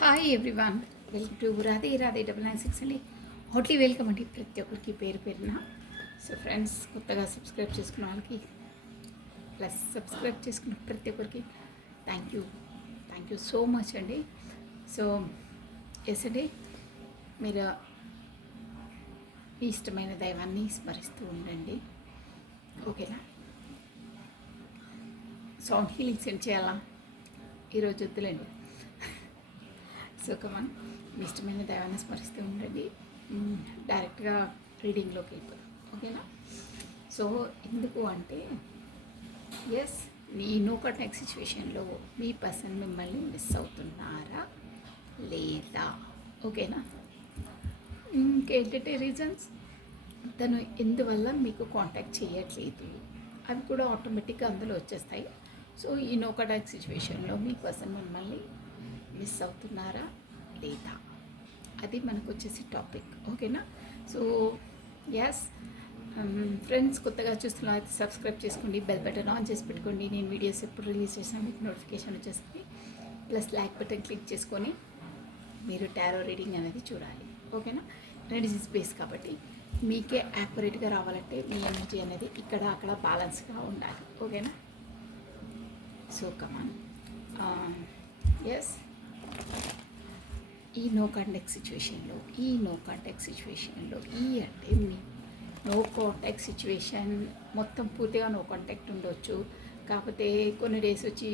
Hi everyone, welcome to Radhe Radhe 996 అండి. Hartley welcome అండి ప్రతి ఒక్కరికి పేరు పేరున. సో ఫ్రెండ్స్, కొత్తగా సబ్స్క్రైబ్ చేసుకున్న వాళ్ళకి ప్లస్ సబ్స్క్రైబ్ చేసుకున్న ప్రతి ఒక్కరికి థ్యాంక్ యూ సో మచ్ అండి. సో ఎస్ అండి, మీరు మీ ఇష్టమైన దైవాన్ని స్మరిస్తూ ఉండండి, ఓకేనా? సౌండ్ హీలింగ్ సెండ్ చేయాలా ఈరోజు? వద్దులేండి. సో కమాన్, మీ ఇష్టమైన దైవాన్ని స్మరిస్తూ ఉండండి. డైరెక్ట్గా రీడింగ్లోకి వెళ్ళిపోతాం, ఓకేనా? సో ఎందుకు అంటే, ఎస్, ఈ నో కాంటాక్ట్ సిచ్యువేషన్లో మీ పర్సన్ మిమ్మల్ని మిస్ అవుతున్నారా లేదా, ఓకేనా? ఇంకేంటంటే రీజన్స్, తను ఎందువల్ల మీకు కాంటాక్ట్ చేయట్లేదు అవి కూడా ఆటోమేటిక్గా అందులో వచ్చేస్తాయి. సో ఈ నో కాంటాక్ట్ సిచ్యువేషన్లో మీ పర్సన్ మిమ్మల్ని మిస్ అవుతున్నారా లేదా, అది మనకు వచ్చేసి టాపిక్, ఓకేనా? సో ఎస్ ఫ్రెండ్స్, కొత్తగా చూస్తున్నా అయితే సబ్స్క్రైబ్ చేసుకోండి, బెల్ బటన్ ఆన్ చేసి పెట్టుకోండి. నేను వీడియోస్ ఎప్పుడు రిలీజ్ చేసినా మీకు నోటిఫికేషన్ వచ్చేస్తుంది. ప్లస్ లైక్ బటన్ క్లిక్ చేసుకొని మీరు టారో రీడింగ్ అనేది చూడాలి, ఓకేనా? ఎనర్జీ స్పేస్ కాబట్టి మీకే యాక్యురేట్గా రావాలంటే మీ ఎనర్జీ అనేది ఇక్కడ అక్కడ బ్యాలెన్స్గా ఉండాలి, ఓకేనా? సో కమాన్, ఎస్, ఈ నో కాంటాక్ట్ సిచ్యువేషన్లో ఈ అంటే మీ నో కాంటాక్ట్ సిచ్యువేషన్ మొత్తం పూర్తిగా నో కాంటాక్ట్ ఉండొచ్చు. కాకపోతే కొన్ని డేస్ వచ్చి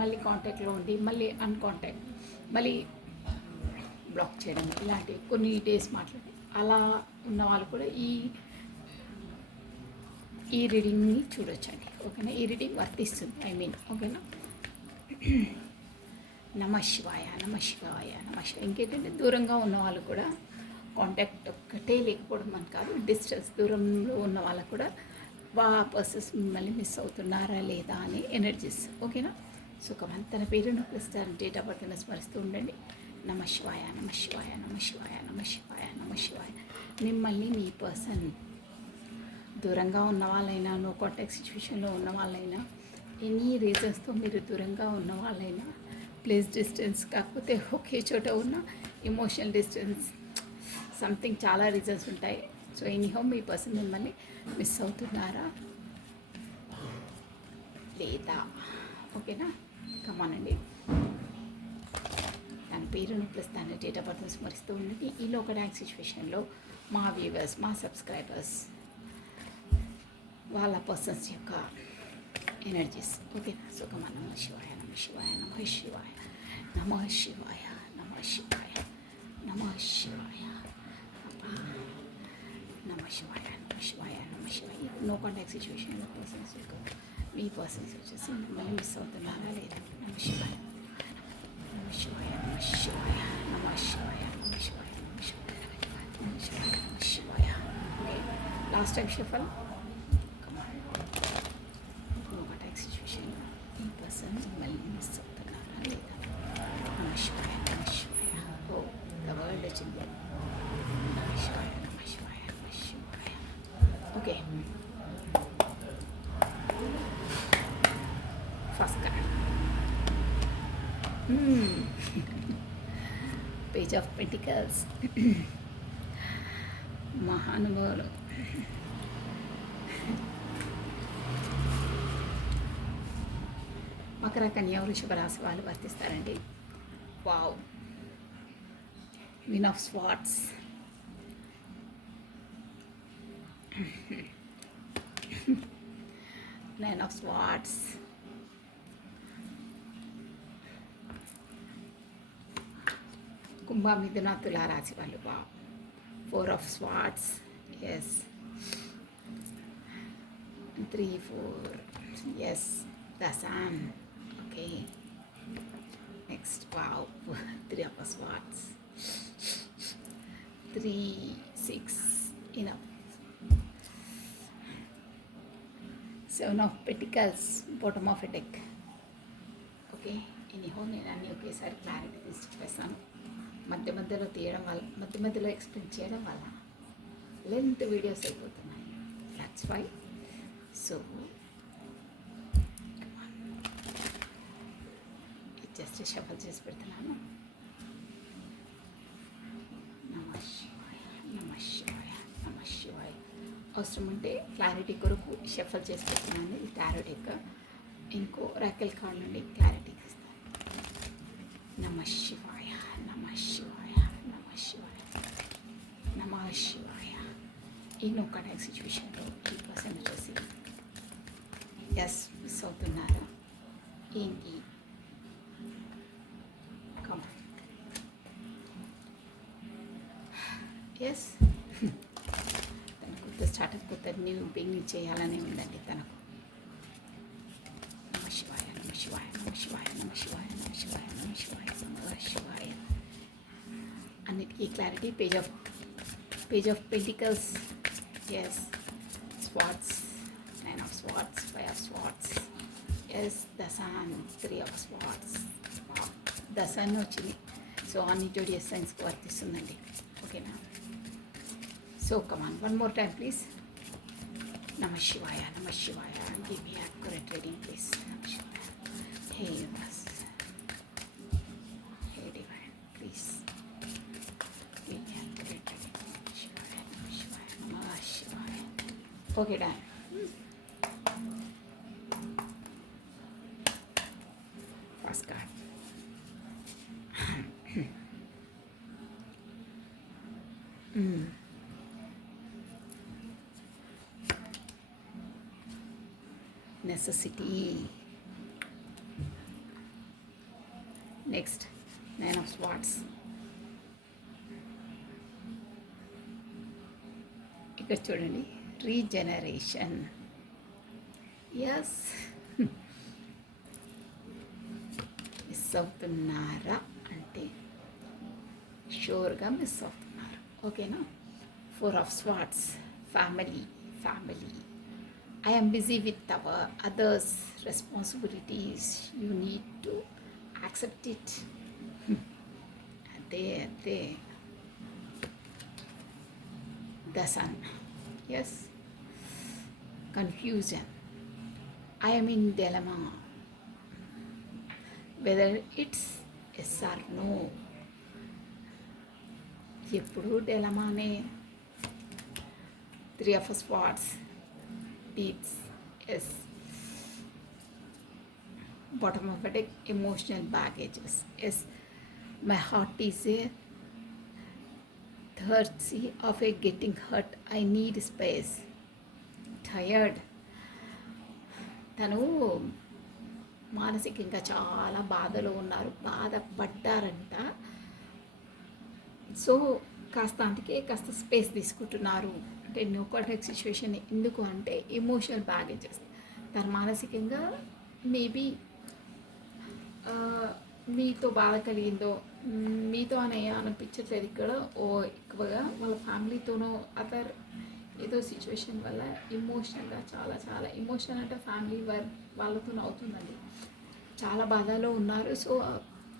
మళ్ళీ కాంటాక్ట్లో ఉండి మళ్ళీ అన్కాంటాక్ట్, మళ్ళీ బ్లాక్ చేయడం, ఇలాంటివి కొన్ని డేస్ మాట్లాడి అలా ఉన్న వాళ్ళు కూడా ఈ రీడింగ్ని చూడొచ్చండి, ఓకేనా? ఈ రీడింగ్ వర్తిస్తుంది, ఓకేనా? నమ శివాయ. ఇంకేంటంటే దూరంగా ఉన్న వాళ్ళు కూడా కాంటాక్ట్ ఒక్కటే లేకపోవడం అని కాదు, డిస్టెన్స్ దూరంలో ఉన్న వాళ్ళకు కూడా పర్సన్స్ మిమ్మల్ని మిస్ అవుతున్నారా లేదా అని ఎనర్జీస్, ఓకేనా? సో కమన్, తన పేరును ప్లస్ తన డేట్ ఆఫ్ బర్త్ని స్మరిస్తూ ఉండండి. నమ శివాయ. మిమ్మల్ని మీ పర్సన్ దూరంగా ఉన్న వాళ్ళైనా, నో కాంటాక్ట్ సిచ్యువేషన్లో ఉన్న వాళ్ళైనా, ఎనీ రీజన్స్తో మీరు దూరంగా ఉన్న వాళ్ళైనా, ప్లేస్ డిస్టెన్స్ కాకపోతే ఒకే చోట ఉన్న ఎమోషనల్ డిస్టెన్స్, సంథింగ్ చాలా రీజన్స్ ఉంటాయి. సో ఎనీహౌ మీ పర్సన్ మిమ్మల్ని మిస్ అవుతున్నారా లేదా, ఓకేనా? కమానండి, తన పేరును ప్లస్ తన డేట్ ఆఫ్ బర్త్ స్మరిస్తూ ఉండండి. ఈ లోకడాక్ సిచ్యువేషన్లో మా వ్యూవర్స్, మా సబ్స్క్రైబర్స్, వాళ్ళ పర్సన్స్ యొక్క ఎనర్జీస్, ఓకేనా? సో కమాన్, నమ శివాయ. నో కాంటాక్ట్ సిచ్యువేషన్లో పర్సన్స్ యొక్క మీ పర్సన్స్ వచ్చేసి మిమ్మల్ని మిస్ అవుతున్నారా లేదా, నమ శివాయ. Okay, last time shuffle. No contact situation ఈ పర్సన్ మిమ్మల్ని మిస్ అవుతున్నారా లేదా, నమ శివాయ. ఓ, ద వరల్డ్ వచ్చింది. నమ శివాయ. Okay, first card, page of pentacles. మహానుభావులు, మకర, కన్యా, వృషభ రాశి వాళ్ళు వర్తిస్తారండి. Wow, queen of swords, nine of swords, కుంభ, మిథున, తులా రాశి వాళ్ళు. Wow, four of swords, yes, 3, 4, yes, the sun. Okay, next, wow, 3 of swords, 3, 6, enough, 7 of pentacles, bottom of a deck. Okay, anyhow నేను అన్నీ ఒకేసారి క్లారిటీ తీసి చెప్పేస్తాను. మధ్యలో తీయడం వల్ల, మధ్యలో ఎక్స్ప్లెయిన్ చేయడం వల్ల లెంత్ వీడియోస్ అయిపోతున్నాయి, that's why. So just shuffle చేసి పెడుతున్నాను. అవసరం ఉంటే క్లారిటీ కొరకు షఫల్ చేసి పెట్టినాను ఈ టారో డెక్. ఇంకో రాకెల్ కార్డ్ నుండి క్లారిటీ ఇస్తాను. నమ శివాయ, నమ శివాయ, నమ శివాయ, నమ శివాయ. ఈ నో కాంటాక్ట్ సిచ్యువేషన్లో ఈ పర్సన్ వచ్చేసి ఎస్ మిస్ అవుతున్నారా ఏంటి? కమ్ ఎస్ తన కొత్త స్టార్టప్, కొత్త న్యూ బిగినింగ్ చేయాలనే ఉందండి తనకు. నమ శివాయ, నమ శివాయ, నమ శివాయ, నమ శివాయ, నమ శివాయ, నమ శివాయ, నమ శివాయ. అన్నిటికీ clarity. Page of pentacles, yes. Swords, 9 of swords, 5 of swords, yes. The sun, 3 of swords. The sun వచ్చింది. సో అన్ని జోడియస్ సైన్స్కి వర్తిస్తుందండి. ఓకేనా? So come on, one more time please. నమ శివాయ, నమ శివాయ. Give me accurate reading please. నమ శివాయ. Hey universe, hey divine, please give me accurate reading. నమ శివాయ, నమ శివాయ, నమ శివాయ. Okay, done. First card. Necessity. Next, 9 of swords. ఇక్కడ చూడండి, రీజనరేషన్. ఎస్. మిస్ అవుతున్నారా అంటే షూర్గా మిస్ అవుతున్నారు. ఓకేనా? 4 of swords. Family. I am busy with our others' responsibilities. You need to accept it. అదే the sun. Yes. Confusion. I am in dilemma. Whether it's yes or no. ఎప్పుడు డెలమానే. 3 of swords. Deeds, yes. Bottom of the deck, emotional baggages. Yes, my heart is a thirsty of a getting hurt. I need space. Tired. తను మానసికంగా చాలా బాధలో ఉన్నారు, బాధపడ్డారంట. So కాస్త space తీసుకుంటున్నారు. అంటే no contact situation ఎందుకు అంటే ఎమోషనల్ బ్యాగేజెస్. తను మానసికంగా మేబీ మీతో బాధ కలిగిందో, మీతో అనిపించట్లేదు ఇక్కడ ఎక్కువగా, వాళ్ళ ఫ్యామిలీతోనో అదర్ ఏదో సిచ్యువేషన్ వల్ల ఎమోషనల్గా చాలా ఎమోషన్ అంటే ఫ్యామిలీ వాళ్ళతో అవుతుందండి. చాలా బాధలో ఉన్నారు. సో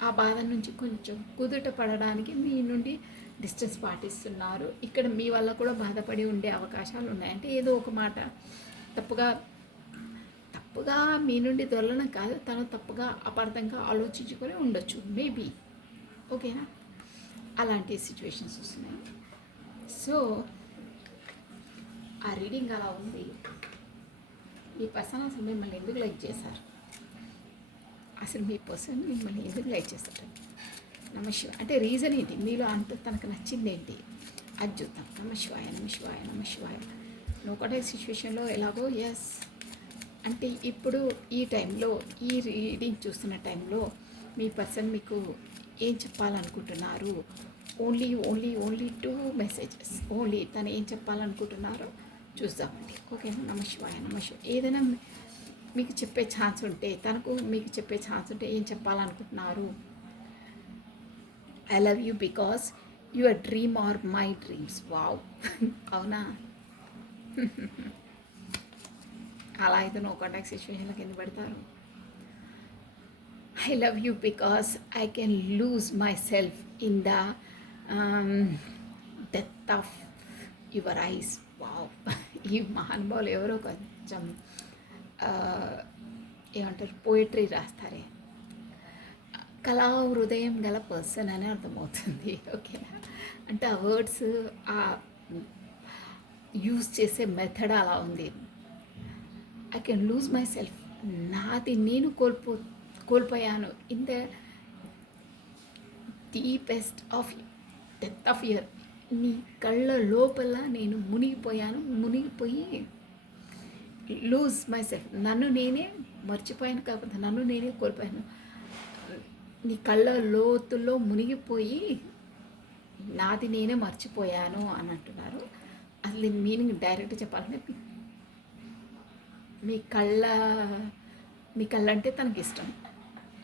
ఆ బాధ నుంచి కొంచెం కుదుట పడడానికి మీ నుండి డిస్టెన్స్ పాటిస్తున్నారు. ఇక్కడ మీ వల్ల కూడా బాధపడి ఉండే అవకాశాలు ఉన్నాయి. అంటే ఏదో ఒక మాట తప్పుగా మీ నుండి దొరలడం కాదు, తను తప్పుగా అపార్థంగా ఆలోచించుకొని ఉండొచ్చు మేబీ. ఓకేనా? అలాంటి సిచ్యువేషన్స్ వస్తున్నాయి. సో ఆ రీడింగ్ అలా ఉంది. మీ పర్సన్ అసలు మిమ్మల్ని ఎందుకు లైక్ చేశారు? అసలు మీ పర్సన్ మిమ్మల్ని ఎందుకు లైక్ చేస్తారు? నమ శివాయ అంటే రీజన్ ఏంటి? మీలో అంత తనకు నచ్చింది ఏంటి? అది చూద్దాం. నమ శివాయ, నమ శివాయ, నమ శివాయ. నో కాంటాక్ట్ సిచ్యువేషన్లో ఎలాగో ఎస్ అంటే ఇప్పుడు ఈ టైంలో, ఈ రీడింగ్ చూస్తున్న టైంలో మీ పర్సన్ మీకు ఏం చెప్పాలనుకుంటున్నారు? Only 2 messages. ఓన్లీ తను ఏం చెప్పాలనుకుంటున్నారో చూద్దామండి. ఓకేనా? నమ శివాయ, నమ శివాయ. ఏదైనా మీకు చెప్పే ఛాన్స్ ఉంటే, తనకు మీకు చెప్పే ఛాన్స్ ఉంటే ఏం చెప్పాలనుకుంటున్నారు? I love you because your dream are my dreams. Wow. అవునా? అలా అయితే నో కాంటాక్ట్ సిచ్యువేషన్లో కింద పెడతారు. I love you because I can lose my self in the death of your eyes. Wow. ఈ మహానుభావులు ఎవరో కొంచెం ఏమంటారు, పోయిటరీ రాస్తారే. కళా హృదయం గల పర్సన్ అని అర్థమవుతుంది. ఓకేనా? అంటే ఆ వర్డ్స్ యూజ్ చేసే మెథడ్ అలా ఉంది. I can lose my self. నాది నేను కోల్పోయాను in the deepest of death of year. నీ కళ్ళ లోపల నేను మునిగిపోయి లూజ్ మై సెల్ఫ్. నన్ను నేనే మర్చిపోయాను, కాకపోతే నన్ను నేనే కోల్పోయాను. నీ కళ్ళ లోతుల్లో మునిగిపోయి నాది నేనే మర్చిపోయాను అని అంటున్నారు. అసలు దీని మీనింగ్ డైరెక్ట్ చెప్పాలంటే మీ కళ్ళ అంటే తనకి ఇష్టం.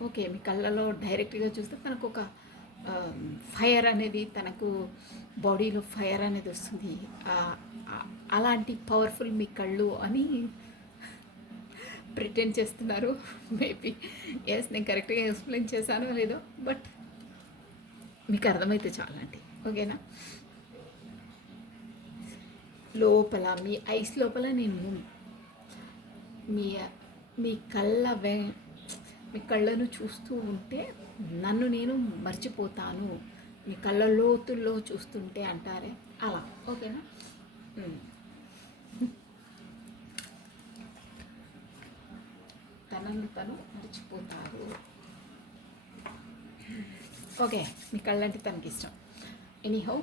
ఓకే, మీ కళ్ళలో డైరెక్ట్గా చూస్తే తనకు ఒక ఫైర్ అనేది, తనకు బాడీలో ఫైర్ అనేది వస్తుంది. అలాంటి పవర్ఫుల్ మీ కళ్ళు అని ప్రిటెండ్ చేస్తున్నారు. మేబీ ఎస్, నేను కరెక్ట్గా ఎక్స్ప్లెయిన్ చేశానో లేదో, బట్ మీకు అర్థమైతే చాలండి. ఓకేనా? లోపల మీ ఐస్ లోపల నేను మీ మీ మీ కళ్ళను చూస్తూ ఉంటే నన్ను నేను మర్చిపోతాను. మీ కళ్ళ లోతుల్లో చూస్తుంటే అంటారే అలా. ఓకేనా? తనను తను మర్చిపోతారు. ఓకే, మీ కళ్ళంటే తనకి ఇష్టం. ఎనీహౌ,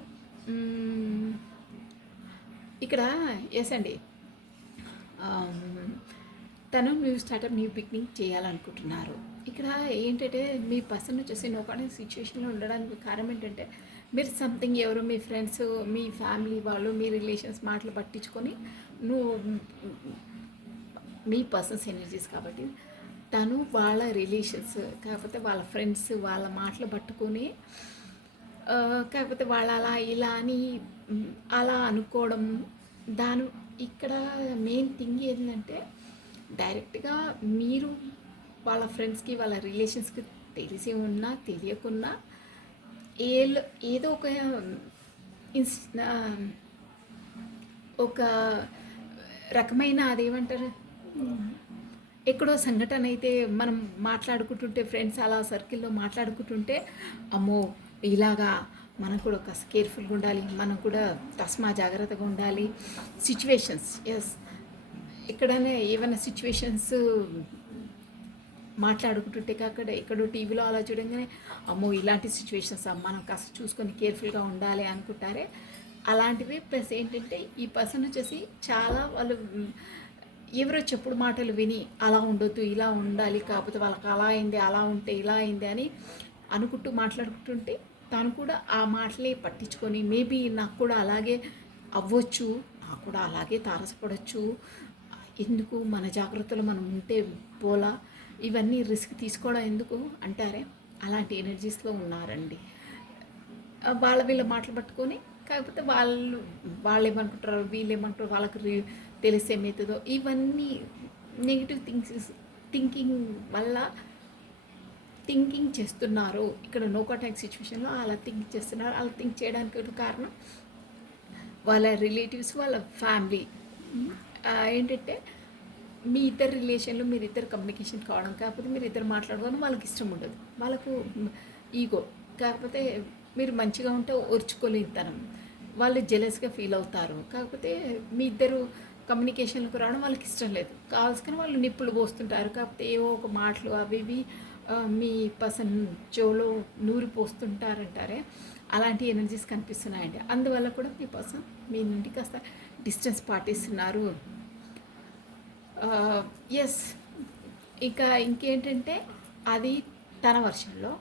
ఇక్కడ ఎస్ అండి, తను న్యూ స్టార్టప్, న్యూ బిగినింగ్ చేయాలనుకుంటున్నారు. ఇక్కడ ఏంటంటే మీ పర్సన్ వచ్చేసి నో కాంటాక్ట్ సిచ్యువేషన్లో ఉండడానికి కారణం ఏంటంటే మీరు సంథింగ్ ఎవరో మీ ఫ్రెండ్స్, మీ ఫ్యామిలీ వాళ్ళు, మీ రిలేషన్స్ మాటలు పట్టించుకొని నువ్వు మీ పర్సన్స్ ఎనర్జీస్ కాబట్టి తను వాళ్ళ రిలేషన్స్, కాకపోతే వాళ్ళ ఫ్రెండ్స్ వాళ్ళ మాటలు పట్టుకొని కాకపోతే వాళ్ళు అలా ఇలా అని అలా అనుకోవడం. ఇక్కడ మెయిన్ థింగ్ ఏంటంటే డైరెక్ట్గా మీరు వాళ్ళ ఫ్రెండ్స్కి వాళ్ళ రిలేషన్స్కి తెలిసి ఉన్నా తెలియకున్నా ఏదో ఒక రకమైన అదేమంటారు, ఎక్కడో సంఘటన అయితే మనం మాట్లాడుకుంటుంటే ఫ్రెండ్స్ అలా సర్కిల్లో మాట్లాడుకుంటుంటే అమ్మో ఇలాగా మనం కూడా ఒక కేర్ఫుల్గా ఉండాలి, మనం కూడా తస్మా జాగ్రత్తగా ఉండాలి. సిచ్యువేషన్స్ ఎస్, ఎక్కడైనా ఏమైనా సిచ్యువేషన్స్ మాట్లాడుకుంటుంటే కాకుండా ఎక్కడో టీవీలో అలా చూడంగానే అమ్మో ఇలాంటి సిచ్యువేషన్స్ మనం కాస్త చూసుకొని కేర్ఫుల్గా ఉండాలి అనుకుంటారే అలాంటివి. ప్లస్ ఏంటంటే ఈ పర్సన్ వచ్చేసి చాలా వాళ్ళు ఎవరో చెప్పుడు మాటలు విని అలా ఉండొద్దు ఇలా ఉండాలి, కాకపోతే వాళ్ళకి అలా అయింది అలా ఉంటే ఇలా అయింది అని అనుకుంటూ మాట్లాడుకుంటుంటే తాను కూడా ఆ మాటలే పట్టించుకొని మేబీ నాకు కూడా అలాగే అవ్వచ్చు, నాకు కూడా అలాగే తారసపడవచ్చు, ఎందుకు మన జాగ్రత్తలు మనం ఉంటే పోలా, ఇవన్నీ రిస్క్ తీసుకోవడం ఎందుకు అంటారే అలాంటి ఎనర్జీస్లో ఉన్నారండి. వీళ్ళ మాటలు పట్టుకొని కాకపోతే వాళ్ళు ఏమనుకుంటారో వీళ్ళు ఏమంటారో వాళ్ళకి తెలిసేమవుతుందో ఇవన్నీ నెగిటివ్ థింకింగ్ వల్ల థింకింగ్ చేస్తున్నారు. ఇక్కడ నో కాంటాక్ట్ సిచ్యువేషన్లో అలా థింక్ చేస్తున్నారు. అలా థింక్ చేయడానికి కారణం వాళ్ళ రిలేటివ్స్, వాళ్ళ ఫ్యామిలీ. ఏంటంటే మీ ఇద్దరు రిలేషన్లో మీరు ఇద్దరు కమ్యూనికేషన్ కావడం, కాకపోతే మీరు ఇద్దరు మాట్లాడుకోవడం వాళ్ళకి ఇష్టం ఉండదు, వాళ్ళకు ఈగో, కాకపోతే మీరు మంచిగా ఉంటే ఓర్చుకోలేనితనం, వాళ్ళు జెలస్గా ఫీల్ అవుతారు, కాకపోతే మీ ఇద్దరు కమ్యూనికేషన్లకు రావడం వాళ్ళకి ఇష్టం లేదు, కావాల్సిన వాళ్ళు నిప్పులు పోస్తుంటారు, కాకపోతే ఏవో ఒక మాటలు అవి ఇవి మీ పర్సన్ చెవులో నూరి పోస్తుంటారంటారే అలాంటి ఎనర్జీస్ కనిపిస్తున్నాయండి. అందువల్ల కూడా మీ పర్సన్ మీ నుండి కాస్త డిస్టెన్స్ పాటిస్తున్నారు. ఎస్, ఇంకేంటంటే అది తన వర్షన్లో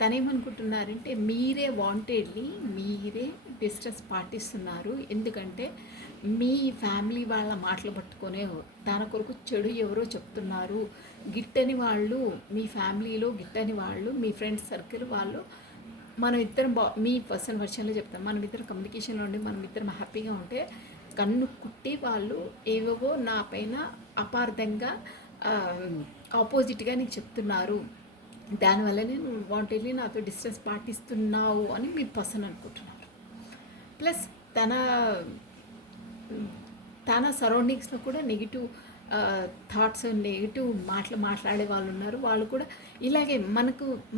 తనేమనుకుంటున్నారంటే మీరే వాంటెడ్లీ మీరే డిస్టెన్స్ పాటిస్తున్నారు. ఎందుకంటే మీ ఫ్యామిలీ వాళ్ళ మాటలు పట్టుకొనే తన కొరకు చెడు ఎవరో చెప్తున్నారు, గిట్టని వాళ్ళు మీ ఫ్యామిలీలో గిట్టని వాళ్ళు మీ ఫ్రెండ్స్ సర్కిల్ వాళ్ళు మనం ఇద్దరం మీ పర్సనల్ వర్షన్లో చెప్తాం, మనం ఇద్దరం కమ్యూనికేషన్లో ఉండి మనం ఇద్దరం హ్యాపీగా ఉంటే కన్ను కుట్టి వాళ్ళు ఏవేవో నా పైన అపార్థంగా ఆపోజిట్గా నీకు చెప్తున్నారు, దానివల్ల నేను వాంటెడ్లీ నాతో డిస్టెన్స్ పాటిస్తున్నావు అని మీ పర్సన్ అనుకుంటున్నారు. ప్లస్ తన సరౌండింగ్స్లో కూడా నెగిటివ్ థాట్స్ నెగిటివ్ మాట్లాడే వాళ్ళు ఉన్నారు. వాళ్ళు కూడా ఇలాగే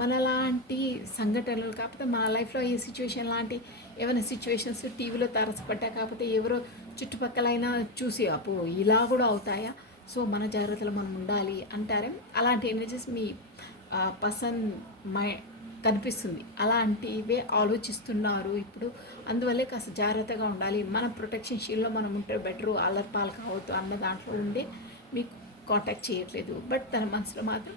మనలాంటి సంఘటనలు కాకపోతే మన లైఫ్లో ఏ సిచ్యువేషన్ లాంటి ఏమైనా సిచ్యువేషన్స్ టీవీలో తారసపడ్డా, కాకపోతే ఎవరో చుట్టుపక్కలైనా చూసి అపో ఇలా కూడా అవుతాయా, సో మన జాగ్రత్తలు మనం ఉండాలి అంటారే. అలాంటి ఎనర్జీస్ మీ పర్సన్ మై కనిపిస్తుంది. అలాంటివే ఆలోచిస్తున్నారు ఇప్పుడు. అందువల్లే కాస్త జాగ్రత్తగా ఉండాలి, మన ప్రొటెక్షన్ షీల్డ్లో మనం ఉంటే బెటరు, అల్లరిపాలు కావద్దు అన్న దాంట్లో ఉండే మీకు కాంటాక్ట్ చేయట్లేదు. బట్ తన మనసులో మాత్రం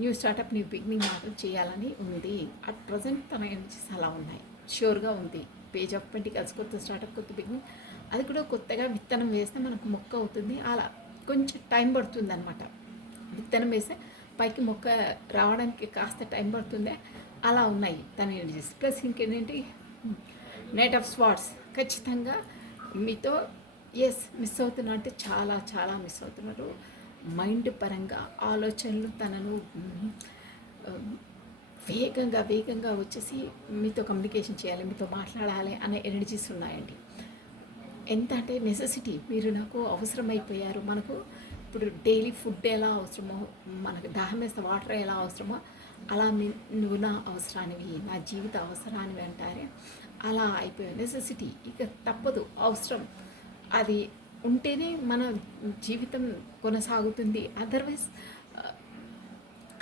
న్యూ స్టార్టప్, న్యూ బిగినింగ్ మాత్రం చేయాలని ఉంది. అట్ ప్రజెంట్ తన ఎనర్జీస్ అలా ఉన్నాయి, ష్యూర్గా ఉంది. పేజ్ ఆఫ్ పెంటికల్స్, కొత్త స్టార్టప్, కొత్త బిగినింగ్. అది కూడా కొత్తగా విత్తనం వేస్తే మనకు మొక్క అవుతుంది. అలా కొంచెం టైం పడుతుంది అనమాట. విత్తనం వేస్తే పైకి మొక్క రావడానికి కాస్త టైం పడుతుంది. అలా ఉన్నాయి తన ఎనర్జీస్. ప్లస్ ఇంకేంటంటే నైట్ ఆఫ్ స్వార్డ్స్ ఖచ్చితంగా మీతో మిస్ అవుతున్నా అంటే చాలా చాలా మిస్ అవుతున్నారు. మైండ్ పరంగా ఆలోచనలు తనను వేగంగా వేగంగా వచ్చేసి మీతో కమ్యూనికేషన్ చేయాలి, మీతో మాట్లాడాలి అనే ఎనర్జీస్ ఉన్నాయండి. ఎంత అంటే నెసెసిటీ, మీరు నాకు అవసరమైపోయారు. మనకు ఇప్పుడు డైలీ ఫుడ్ ఎలా అవసరమో, మనకు దాహం వేస్తే వాటర్ ఎలా అవసరమో, అలా నువ్వు నా అవసరానివి, నా జీవిత అవసరానివి అంటారే. అలా అయిపోయావు, నెసెసిటీ. ఇక తప్పదు, అవసరం. అది ఉంటేనే మన జీవితం కొనసాగుతుంది. అదర్వైజ్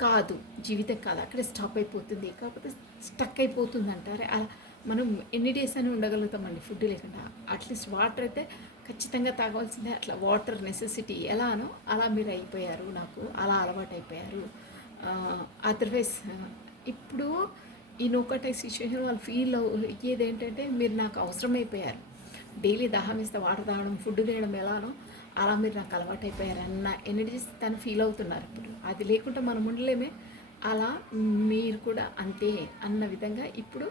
కాదు, జీవితం కాదు, అక్కడే స్టాప్ అయిపోతుంది. కాకపోతే స్టక్ అయిపోతుంది అంటారే. అలా మనం ఎన్ని డేస్ అని ఉండగలుగుతామండి ఫుడ్ లేకుండా? అట్లీస్ట్ వాటర్ అయితే ఖచ్చితంగా తాగవలసిందే. అట్లా వాటర్ నెసెసిటీ ఎలానో అలా మీరు అయిపోయారు, నాకు అలా అలవాటు అయిపోయారు. అదర్వైజ్ ఇప్పుడు ఈ నోకటై సిచ్యువేషన్ వాళ్ళు ఫీల్ అయ్యేది ఏంటంటే, మీరు నాకు అవసరమైపోయారు. డైలీ దాహం వేస్తే వాటర్ తాగడం, ఫుడ్ తినడం ఎలానో అలా మీరు నాకు అలవాటు అయిపోయారు అన్న ఎనర్జీస్ తను ఫీల్ అవుతున్నారు ఇప్పుడు. అది లేకుండా మనం ఉండలేమే, అలా మీరు కూడా అంతే అన్న విధంగా ఇప్పుడు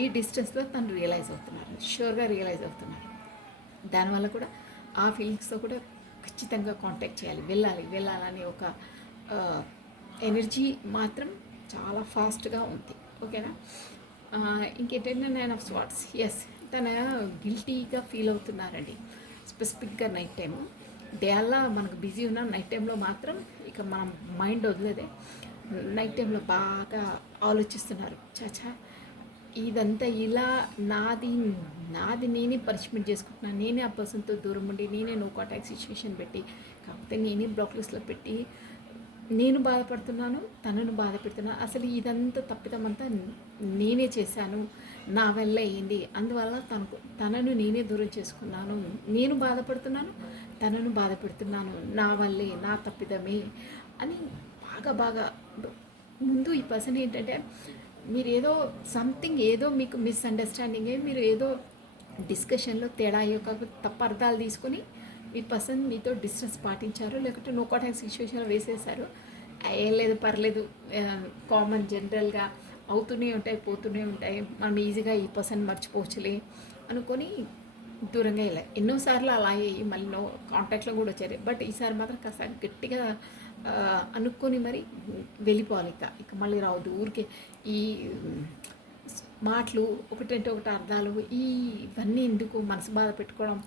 ఈ డిస్టెన్స్లో తను రియలైజ్ అవుతున్నారు, షూర్గా రియలైజ్ అవుతున్నారు. దానివల్ల కూడా ఆ ఫీలింగ్స్తో కూడా ఖచ్చితంగా కాంటాక్ట్ చేయాలి, వెళ్ళాలని ఒక ఎనర్జీ మాత్రం చాలా ఫాస్ట్గా ఉంది. ఓకేనా? ఇంకేంటంటే 9 ఆఫ్ స్వార్డ్స్. తన గిల్టీగా ఫీల్ అవుతున్నారండి, స్పెసిఫిక్గా నైట్ టైము. డే అలా మనకు బిజీ ఉన్న నైట్ టైంలో మాత్రం ఇక మనం మైండ్ వదిలేదే. నైట్ టైంలో బాగా ఆలోచిస్తున్నారు. చాచా ఇదంతా ఇలా నాది నేనే పనిష్మెంట్ చేసుకుంటున్నాను, నేనే ఆ పర్సన్తో దూరం ఉండి, నేనే నో కాంటాక్ట్ సిచ్యువేషన్ పెట్టి, కాకపోతే నేనే బ్లాక్ లిస్ట్లో పెట్టి నేను బాధపడుతున్నాను, తనను బాధ పెడుతున్నాను. అసలు ఇదంతా తప్పిదమంతా నేనే చేశాను, నా వల్ల అయింది. అందువల్ల తనను నేనే దూరం చేసుకున్నాను, నేను బాధపడుతున్నాను, తనను బాధ పెడుతున్నాను, నా వల్లే, నా తప్పిదమే అని బాగా ముందు ఈ పర్సన్ ఏంటంటే, మీరు ఏదో సంథింగ్, ఏదో మీకు మిస్అండర్స్టాండింగే, మీరు ఏదో డిస్కషన్లో తేడా యొక్క తప్పు అర్థాలు తీసుకొని మీ పర్సన్ మీతో డిస్టెన్స్ పాటించారు, లేకపోతే నో కాంటాక్ట్ సిచ్యువేషన్లో వేసేసారు. ఏం లేదు, పర్లేదు, కామన్ జనరల్గా అవుతూనే ఉంటాయి, పోతూనే ఉంటాయి, మనం ఈజీగా ఈ పర్సన్ మర్చిపోవచ్చులే అనుకొని దూరంగా వెళ్ళాయి. ఎన్నోసార్లు అలా అయ్యి మళ్ళీ నో కాంటాక్ట్లో కూడా వచ్చారు. బట్ ఈసారి మాత్రం కాస్త గట్టిగా అనుకొని మరి వెళ్ళిపోవాలి. ఇక మళ్ళీ రావద్దు. ఊరికే ఈ మాటలు ఒకటంటే ఒకటి అర్థాలు, ఇవన్నీ ఎందుకు మనసు బాధ పెట్టుకోవడం,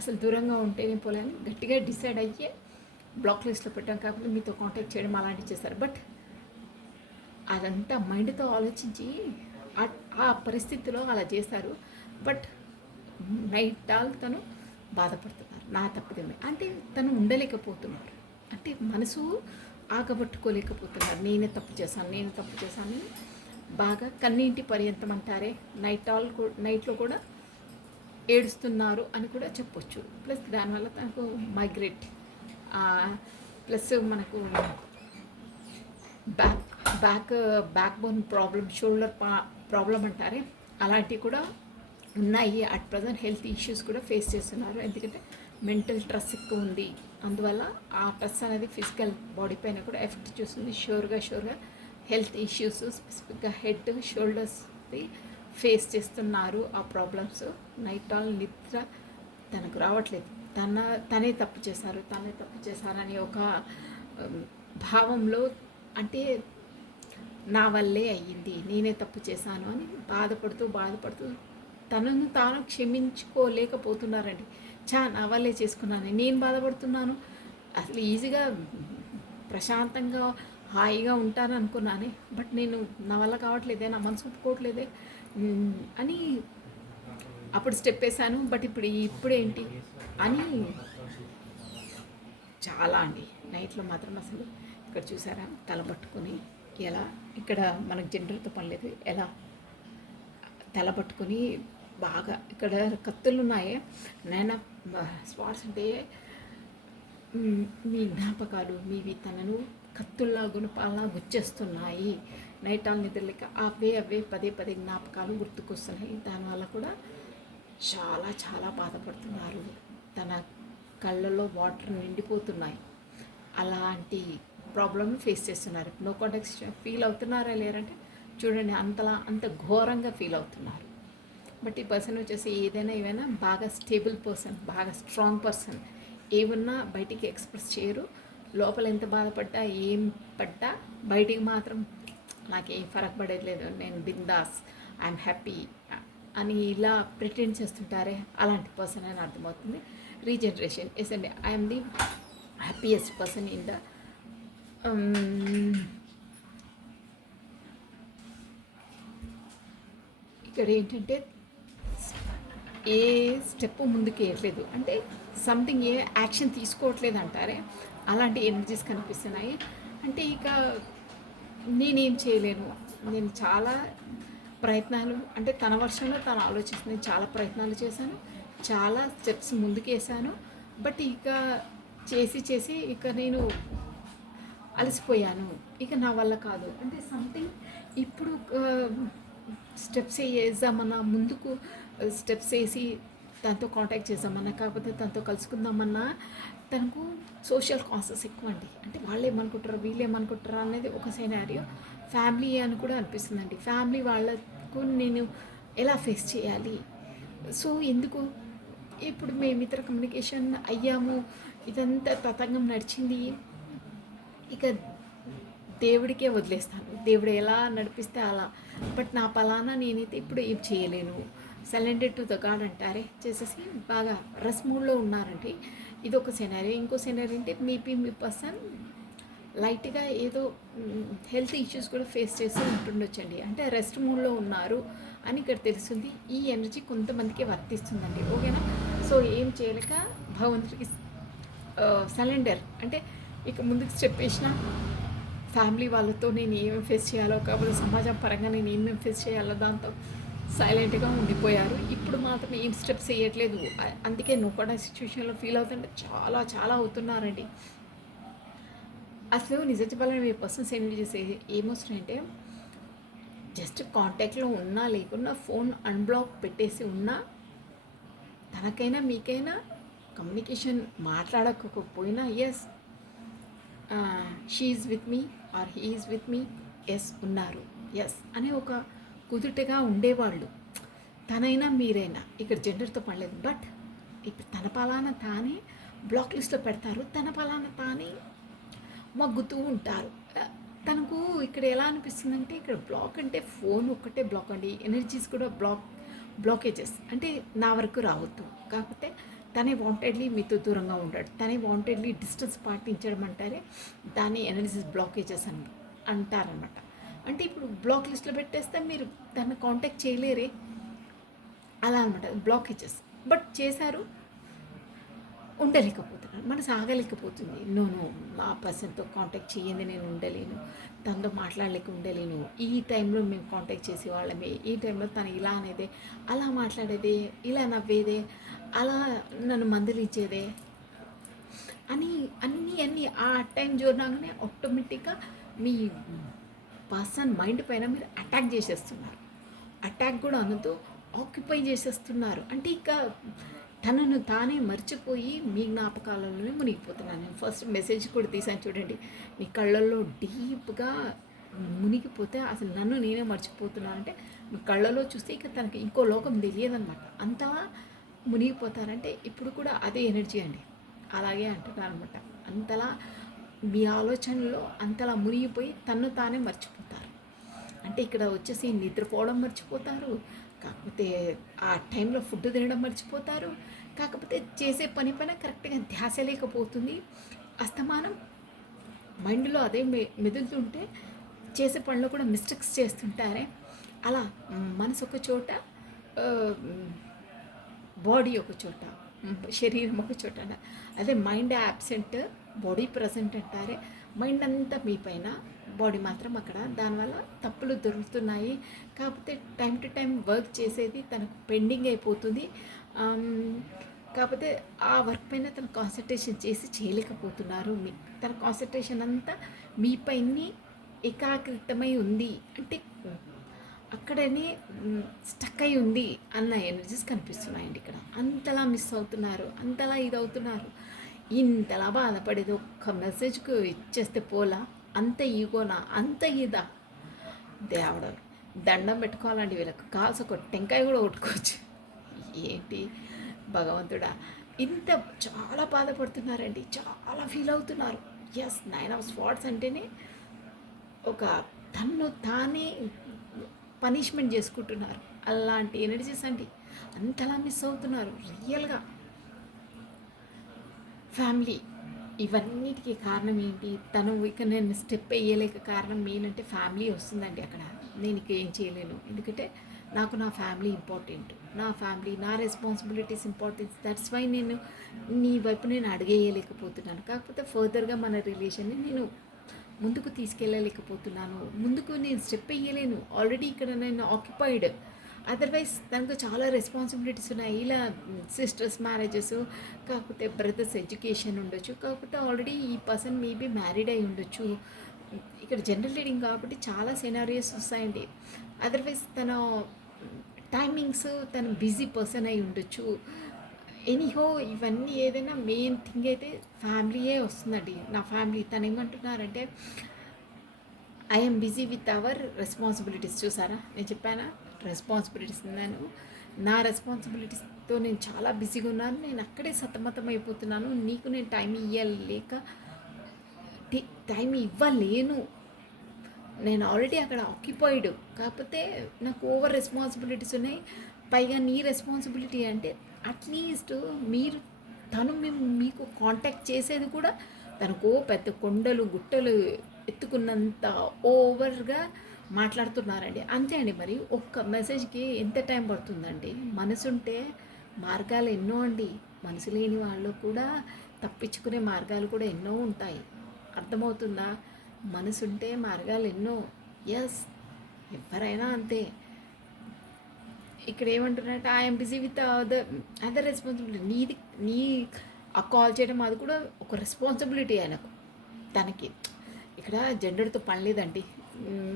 అసలు దూరంగా ఉంటేనే పోలేని గట్టిగా డిసైడ్ అయ్యే బ్లాక్ లిస్ట్లో పెట్టాం. కాకపోతే మీతో కాంటాక్ట్ చేయడం అలాంటివి చేస్తారు. బట్ అదంతా మైండ్తో ఆలోచించి ఆ పరిస్థితిలో అలా చేశారు. బట్ నైట్ ఆల్ తను బాధపడుతున్నారు, నా తప్పిదమే అంటే. తను ఉండలేకపోతున్నారు, అంటే మనసు ఆగబట్టుకోలేకపోతున్నారు. నేనే తప్పు చేశాను బాగా కన్నీటి పర్యంతం అంటారే. నైట్లో కూడా ఏడుస్తున్నారు అని కూడా చెప్పొచ్చు. ప్లస్ దానివల్ల తనకు మైగ్రేట్, ప్లస్ మనకు back bone problem, shoulder problem అంటారే, అలాంటివి కూడా ఉన్నాయి. అట్ ప్రజెంట్ హెల్త్ ఇష్యూస్ కూడా ఫేస్ చేస్తున్నారు. ఎందుకంటే మెంటల్ స్ట్రెస్ ఎక్కువ ఉంది. అందువల్ల ఆ స్ట్రెస్ అనేది ఫిజికల్ బాడీ పైన కూడా ఎఫెక్ట్ చూస్తుంది. షూర్గా హెల్త్ ఇష్యూస్, స్పెసిఫిక్గా హెడ్, షోల్డర్స్ది ఫేస్ చేస్తున్నారు. ఆ ప్రాబ్లమ్స్ నైట్ ఆల్ నిద్ర తనకు రావట్లేదు. తనే తప్పు చేశారని ఒక భావంలో, అంటే నా వల్లే అయ్యింది, నేనే తప్పు చేశాను అని బాధపడుతూ తనను తాను క్షమించుకోలేకపోతున్నారండి. నా వల్లే చేసుకున్నాను, నేను బాధపడుతున్నాను, అసలు ఈజీగా ప్రశాంతంగా హాయిగా ఉంటాను అనుకున్నానే, బట్ నేను నా వల్ల కావట్లేదే, నా మనసు ఒప్పుకోవట్లేదే అని అప్పుడు స్టెప్ వేసాను. బట్ ఇప్పుడేంటి అని చాలా అండి. నైట్‌లో మాత్రం అసలు ఇక్కడ చూసారా తల పట్టుకొని ఎలా ఇక్కడ మనకు జనరల్‌తో పని లేదు. ఎలా తల పట్టుకొని బాగా ఇక్కడ కత్తులున్నాయి. నైనా స్పాట్స్ అంటే మీ జ్ఞాపకాలు మీవి తనను కత్తుల్లా గుణపాలా గుచ్చేస్తున్నాయి. నైట్ ఆల్ నిద్రలేక అవే పదే పదే జ్ఞాపకాలు గుర్తుకొస్తున్నాయి. దానివల్ల కూడా చాలా చాలా బాధపడుతున్నారు. తన కళ్ళల్లో వాటర్ నిండిపోతున్నాయి. అలాంటి ప్రాబ్లమ్ని ఫేస్ చేస్తున్నారు. నో కాంటాక్ట్ ఫీల్ అవుతున్నారా లేరంటే చూడండి అంత ఘోరంగా ఫీల్ అవుతున్నారు. బట్ ఈ పర్సన్ వచ్చేసి ఏదైనా బాగా స్టేబుల్ పర్సన్, బాగా స్ట్రాంగ్ పర్సన్. ఏమన్నా బయటికి ఎక్స్ప్రెస్ చేయరు. లోపల ఎంత బాధపడ్డా ఏం పడ్డా బయటికి మాత్రం నాకేం ఫరక్ పడేది, నేను బిందాస్, ఐఎమ్ హ్యాపీ అని ఇలా ప్రిటెండ్ చేస్తుంటారే, అలాంటి పర్సన్ అని అర్థమవుతుంది. రీజనరేషన్ ఎస్ అండి. I'm the happiest person in the ఇక్కడ ఏంటంటే ఏ స్టెప్ ముందుకు వేయట్లేదు, అంటే సంథింగ్ ఏ యాక్షన్ తీసుకోవట్లేదు అంటారే, అలాంటి ఎనర్జీస్ కనిపిస్తున్నాయి. అంటే ఇక నేనేం చేయలేను, నేను చాలా ప్రయత్నాలు, అంటే తన వర్షంలో తను ఆలోచిస్తుంది, చాలా ప్రయత్నాలు చేశాను, చాలా స్టెప్స్ ముందుకేసాను. బట్ ఇక చేసి ఇక నేను అలసిపోయాను, ఇక నా వల్ల కాదు. అంటే సంథింగ్ ఇప్పుడు స్టెప్స్ వేద్దామన్నా, ముందుకు స్టెప్స్ వేసి తనతో కాంటాక్ట్ చేద్దామన్నా, కాకపోతే తనతో కలుసుకుందామన్నా తనకు సోషల్ కాసెస్ ఎక్కువ అండి. అంటే వాళ్ళు ఏమనుకుంటారో వీళ్ళు ఏమనుకుంటారో అనేది ఒక సినారియో. ఫ్యామిలీ అని కూడా అనిపిస్తుందండి. ఫ్యామిలీ వాళ్ళకు నేను ఎలా ఫేస్ చేయాలి? సో ఎందుకు ఇప్పుడు మేమిద్దరు కమ్యూనికేషన్ అయ్యాము, ఇదంతా తతంగం నడిచింది, ఇక దేవుడికే వదిలేస్తాను, దేవుడు ఎలా నడిపిస్తే అలా. బట్ నా పలానా నేనైతే ఇప్పుడు ఏం చేయలేను, సరెండర్ టు ద గాడ్ అంటారే, చేసేసి బాగా రెస్ట్ మూడ్లో ఉన్నారంటే ఇది ఒక సినారియో. ఇంకో సినారియో అంటే మేబీ మీ పర్సన్ లైట్గా ఏదో హెల్త్ ఇష్యూస్ కూడా ఫేస్ చేస్తూ ఉంటుండొచ్చండి. అంటే రెస్ట్ మూడ్లో ఉన్నారు అని ఇక్కడ తెలుస్తుంది. ఈ ఎనర్జీ కొంతమందికి వర్తిస్తుందండి, ఓకేనా. సో ఏం చేయలేక భగవంతుడికి సరెండర్, అంటే ఇక ముందుకు స్టెప్ వేసిన ఫ్యామిలీ వాళ్ళతో నేను ఏమేమి ఫేస్ చేయాలో, కాకపోతే సమాజం పరంగా నేను ఏమేమి ఫేస్ చేయాలో దాంతో సైలెంట్గా ఉండిపోయారు. ఇప్పుడు మాత్రం ఏం స్టెప్స్ వేయట్లేదు. అందుకే నువ్వు కూడా సిచ్యువేషన్లో ఫీల్ అవుతుంటే చాలా చాలా అవుతున్నారండి. అసలు నిజం చెప్పాలని మీ పర్సన్స్ ఏంటి చేసే ఏమొస్తున్నాయంటే, జస్ట్ కాంటాక్ట్లో ఉన్నా లేకున్నా ఫోన్ అన్బ్లాక్ పెట్టేసి ఉన్నా, తనకైనా మీకైనా కమ్యూనికేషన్ మాట్లాడకపోయినా yes she is with me or he is with me, yes ఉన్నారు, ఎస్ అనే ఒక కుదుటగా ఉండేవాళ్ళు. తనైనా మీరైనా ఇక్కడ జెండర్తో పడలేదు. బట్ ఇప్పుడు తన పలానా తానే బ్లాక్ లిస్ట్లో పెడతారు, తన పలానా తానే మగ్గుతూ ఉంటారు. తనకు ఇక్కడ ఎలా అనిపిస్తుందంటే, ఇక్కడ బ్లాక్ అంటే ఫోన్ ఒక్కటే బ్లాక్ అండి, ఎనర్జీస్ కూడా బ్లాకేజెస్ అంటే నా వరకు రావద్దు. కాకపోతే తనే వాంటెడ్లీ మీతో దూరంగా ఉంటాడు, తనే వాంటెడ్లీ డిస్టెన్స్ పాటించడం అంటారే, దాన్ని ఎనర్జీస్ బ్లాకేజెస్ అంటారనమాట. అంటే ఇప్పుడు బ్లాక్ లిస్ట్లో పెట్టేస్తే మీరు దాన్ని కాంటాక్ట్ చేయలేరే, అలా అనమాట బ్లాకేజెస్. బట్ చేశారు, ఉండలేకపోతున్నారు, మనసు ఆగలేకపోతుంది. నో ఆ పర్సన్తో కాంటాక్ట్ చేయండి, నేను ఉండలేను, తనతో మాట్లాడలేక ఉండలేను, ఈ టైంలో మేము కాంటాక్ట్ చేసే వాళ్ళమే, ఈ టైంలో తను ఇలా అనేదే, అలా మాట్లాడేదే, ఇలా నవ్వేదే, అలా నన్ను మందలించేదే అని అన్నీ ఆ టైం చూడగానే ఆటోమేటిక్గా మీ పర్సన్ మైండ్ పైన మీరు అటాక్ చేసేస్తున్నారు. అటాక్ కూడా అనతో ఆక్యుపై చేసేస్తున్నారు. అంటే ఇక తనను తానే మర్చిపోయి మీ జ్ఞాపకాలలోనే మునిగిపోతున్నాను. నేను ఫస్ట్ మెసేజ్ కూడా తీసాను చూడండి, మీ కళ్ళల్లో డీప్గా మునిగిపోతే అసలు నన్ను నేనే మర్చిపోతున్నాను అంటే, మీ కళ్ళలో చూస్తే ఇక తనకి ఇంకో లోకం తెలియదన్నమాట, అంతా మునిగిపోతారంటే ఇప్పుడు కూడా అదే ఎనర్జీ అండి, అలాగే అంటున్నారు అనమాట. అంతలా మీ ఆలోచనలో అంతలా మునిగిపోయి తన్ను తానే మర్చిపోతారు. అంటే ఇక్కడ వచ్చేసి నిద్రపోవడం మర్చిపోతారు, కాకపోతే ఆ టైంలో ఫుడ్ తినడం మర్చిపోతారు, కాకపోతే చేసే పని పైన కరెక్ట్గా ధ్యాస లేకపోతుంది. అస్తమానం మైండ్లో అదే మెదులుతుంటే చేసే పనిలో కూడా మిస్టేక్స్ చేస్తుంటారే. అలా మనసు ఒక చోట, బాడీ ఒక చోట, శరీరం ఒక చోట. అదే మైండ్ యాబ్సెంట్, బాడీ ప్రజెంట్ అంటారే. మైండ్ అంతా మీ పైన, బాడీ మాత్రం అక్కడ. దానివల్ల తప్పులు దొరుకుతున్నాయి. కాకపోతే టైం టు టైం వర్క్ చేసేది తనకు పెండింగ్ అయిపోతుంది. ఆమ్, కాకపోతే ఆ వర్క్ పైన తను కాన్సన్ట్రేషన్ చేసి చేయలేకపోతున్నారు. తన కాన్సన్ట్రేషన్ అంతా మీ పైనే ఏకాగ్రితమై ఉంది. అంటే అక్కడనే స్టక్ అయి ఉంది అన్న ఎనర్జీస్ కనిపిస్తున్నాయండి ఇక్కడ. అంతలా మిస్ అవుతున్నారు, అంతలా ఇది అవుతున్నారు. ఇంతలా బాధపడేది ఒక్క మెసేజ్కి ఇచ్చేస్తే పోలా, అంత ఈగోనా, అంత ఇదా? దేవుడు దండం పెట్టుకోవాలండి వీళ్ళకి. కాల్సి ఒక టెంకాయ కూడా కొట్టుకోవచ్చు. ఏంటి భగవంతుడా, ఇంత చాలా బాధపడుతున్నారండి, చాలా ఫీల్ అవుతున్నారు. ఎస్, 9 of Swords అంటేనే ఒక తన్ను తానే పనిష్మెంట్ చేసుకుంటున్నారు. అలాంటి ఎనర్జీస్ అండి. అంతలా మిస్ అవుతున్నారు రియల్గా. ఫ్యామిలీ ఇవన్నిటికీ కారణం ఏంటి? తను ఇక నేను స్టెప్ వేయలేక కారణం ఏంటంటే ఫ్యామిలీ వస్తుందండి అక్కడ. నేను ఇక ఏం చేయలేను, ఎందుకంటే నాకు నా ఫ్యామిలీ ఇంపార్టెంట్. నా ఫ్యామిలీ, నా రెస్పాన్సిబిలిటీస్ ఇంపార్టెన్స్. దట్స్ వై నేను నీ వైపు నేను అడిగేయలేకపోతున్నాను. కాకపోతే ఫర్దర్గా మన రిలేషన్ని నేను ముందుకు తీసుకెళ్ళలేకపోతున్నాను. ముందుకు నేను స్టెప్ వేయలేను. ఆల్రెడీ ఇక్కడ నేను ఆక్యుపైడ్. అదర్వైజ్ తనకు చాలా రెస్పాన్సిబిలిటీస్ ఉన్నాయి. ఇలా సిస్టర్స్ మ్యారేజెస్, కాకపోతే బ్రదర్స్ ఎడ్యుకేషన్ ఉండొచ్చు. కాకపోతే ఆల్రెడీ ఈ పర్సన్ మేబీ మ్యారీడ్ అయి ఉండొచ్చు. ఇక్కడ జనరల్ రీడింగ్ కాబట్టి చాలా సినారియోస్ వస్తాయండి. అదర్వైజ్ తన టైమింగ్స్, తన బిజీ పర్సన్ అయి ఉండొచ్చు. ఎనీహో ఇవన్నీ ఏదైనా మెయిన్ థింగ్ అయితే ఫ్యామిలీయే వస్తుందండి. నా ఫ్యామిలీ తను ఏమంటున్నారంటే I'm busy with our responsibilities. చూసారా, నేను చెప్పానా రెస్పాన్సిబిలిటీస్ ఉన్నాను. నా రెస్పాన్సిబిలిటీస్తో నేను చాలా బిజీగా ఉన్నాను. నేను అక్కడే సతమతం అయిపోతున్నాను. నీకు నేను టైం ఇవ్వలేను. నేను ఆల్రెడీ అక్కడ ఆక్యుపైడ్. కాకపోతే నాకు ఓవర్ రెస్పాన్సిబిలిటీస్ ఉన్నాయి. పైగా నీ రెస్పాన్సిబిలిటీ అంటే అట్లీస్ట్ మీరు మీకు కాంటాక్ట్ చేసేది కూడా తనకు పెద్ద కొండలు గుట్టలు ఎత్తుకున్నంత ఓవర్గా మాట్లాడుతున్నారండి. అంతే అండి. మరి ఒక్క మెసేజ్కి ఎంత టైం పడుతుందండి? మనసుంటే మార్గాలు ఎన్నో అండి. మనసు లేని వాళ్ళు కూడా తప్పించుకునే మార్గాలు కూడా ఎన్నో ఉంటాయి. అర్థమవుతుందా? మనసుంటే మార్గాలు ఎన్నో. ఎస్, ఎవరైనా అంతే. ఇక్కడ ఏమంటున్నట్టు I'm busy with other responsibility. నీ ఆ కాల్ చేయడం అది కూడా ఒక రెస్పాన్సిబిలిటీ ఆయనకు, తనకి. ఇక్కడ జెండర్తో పని లేదండి,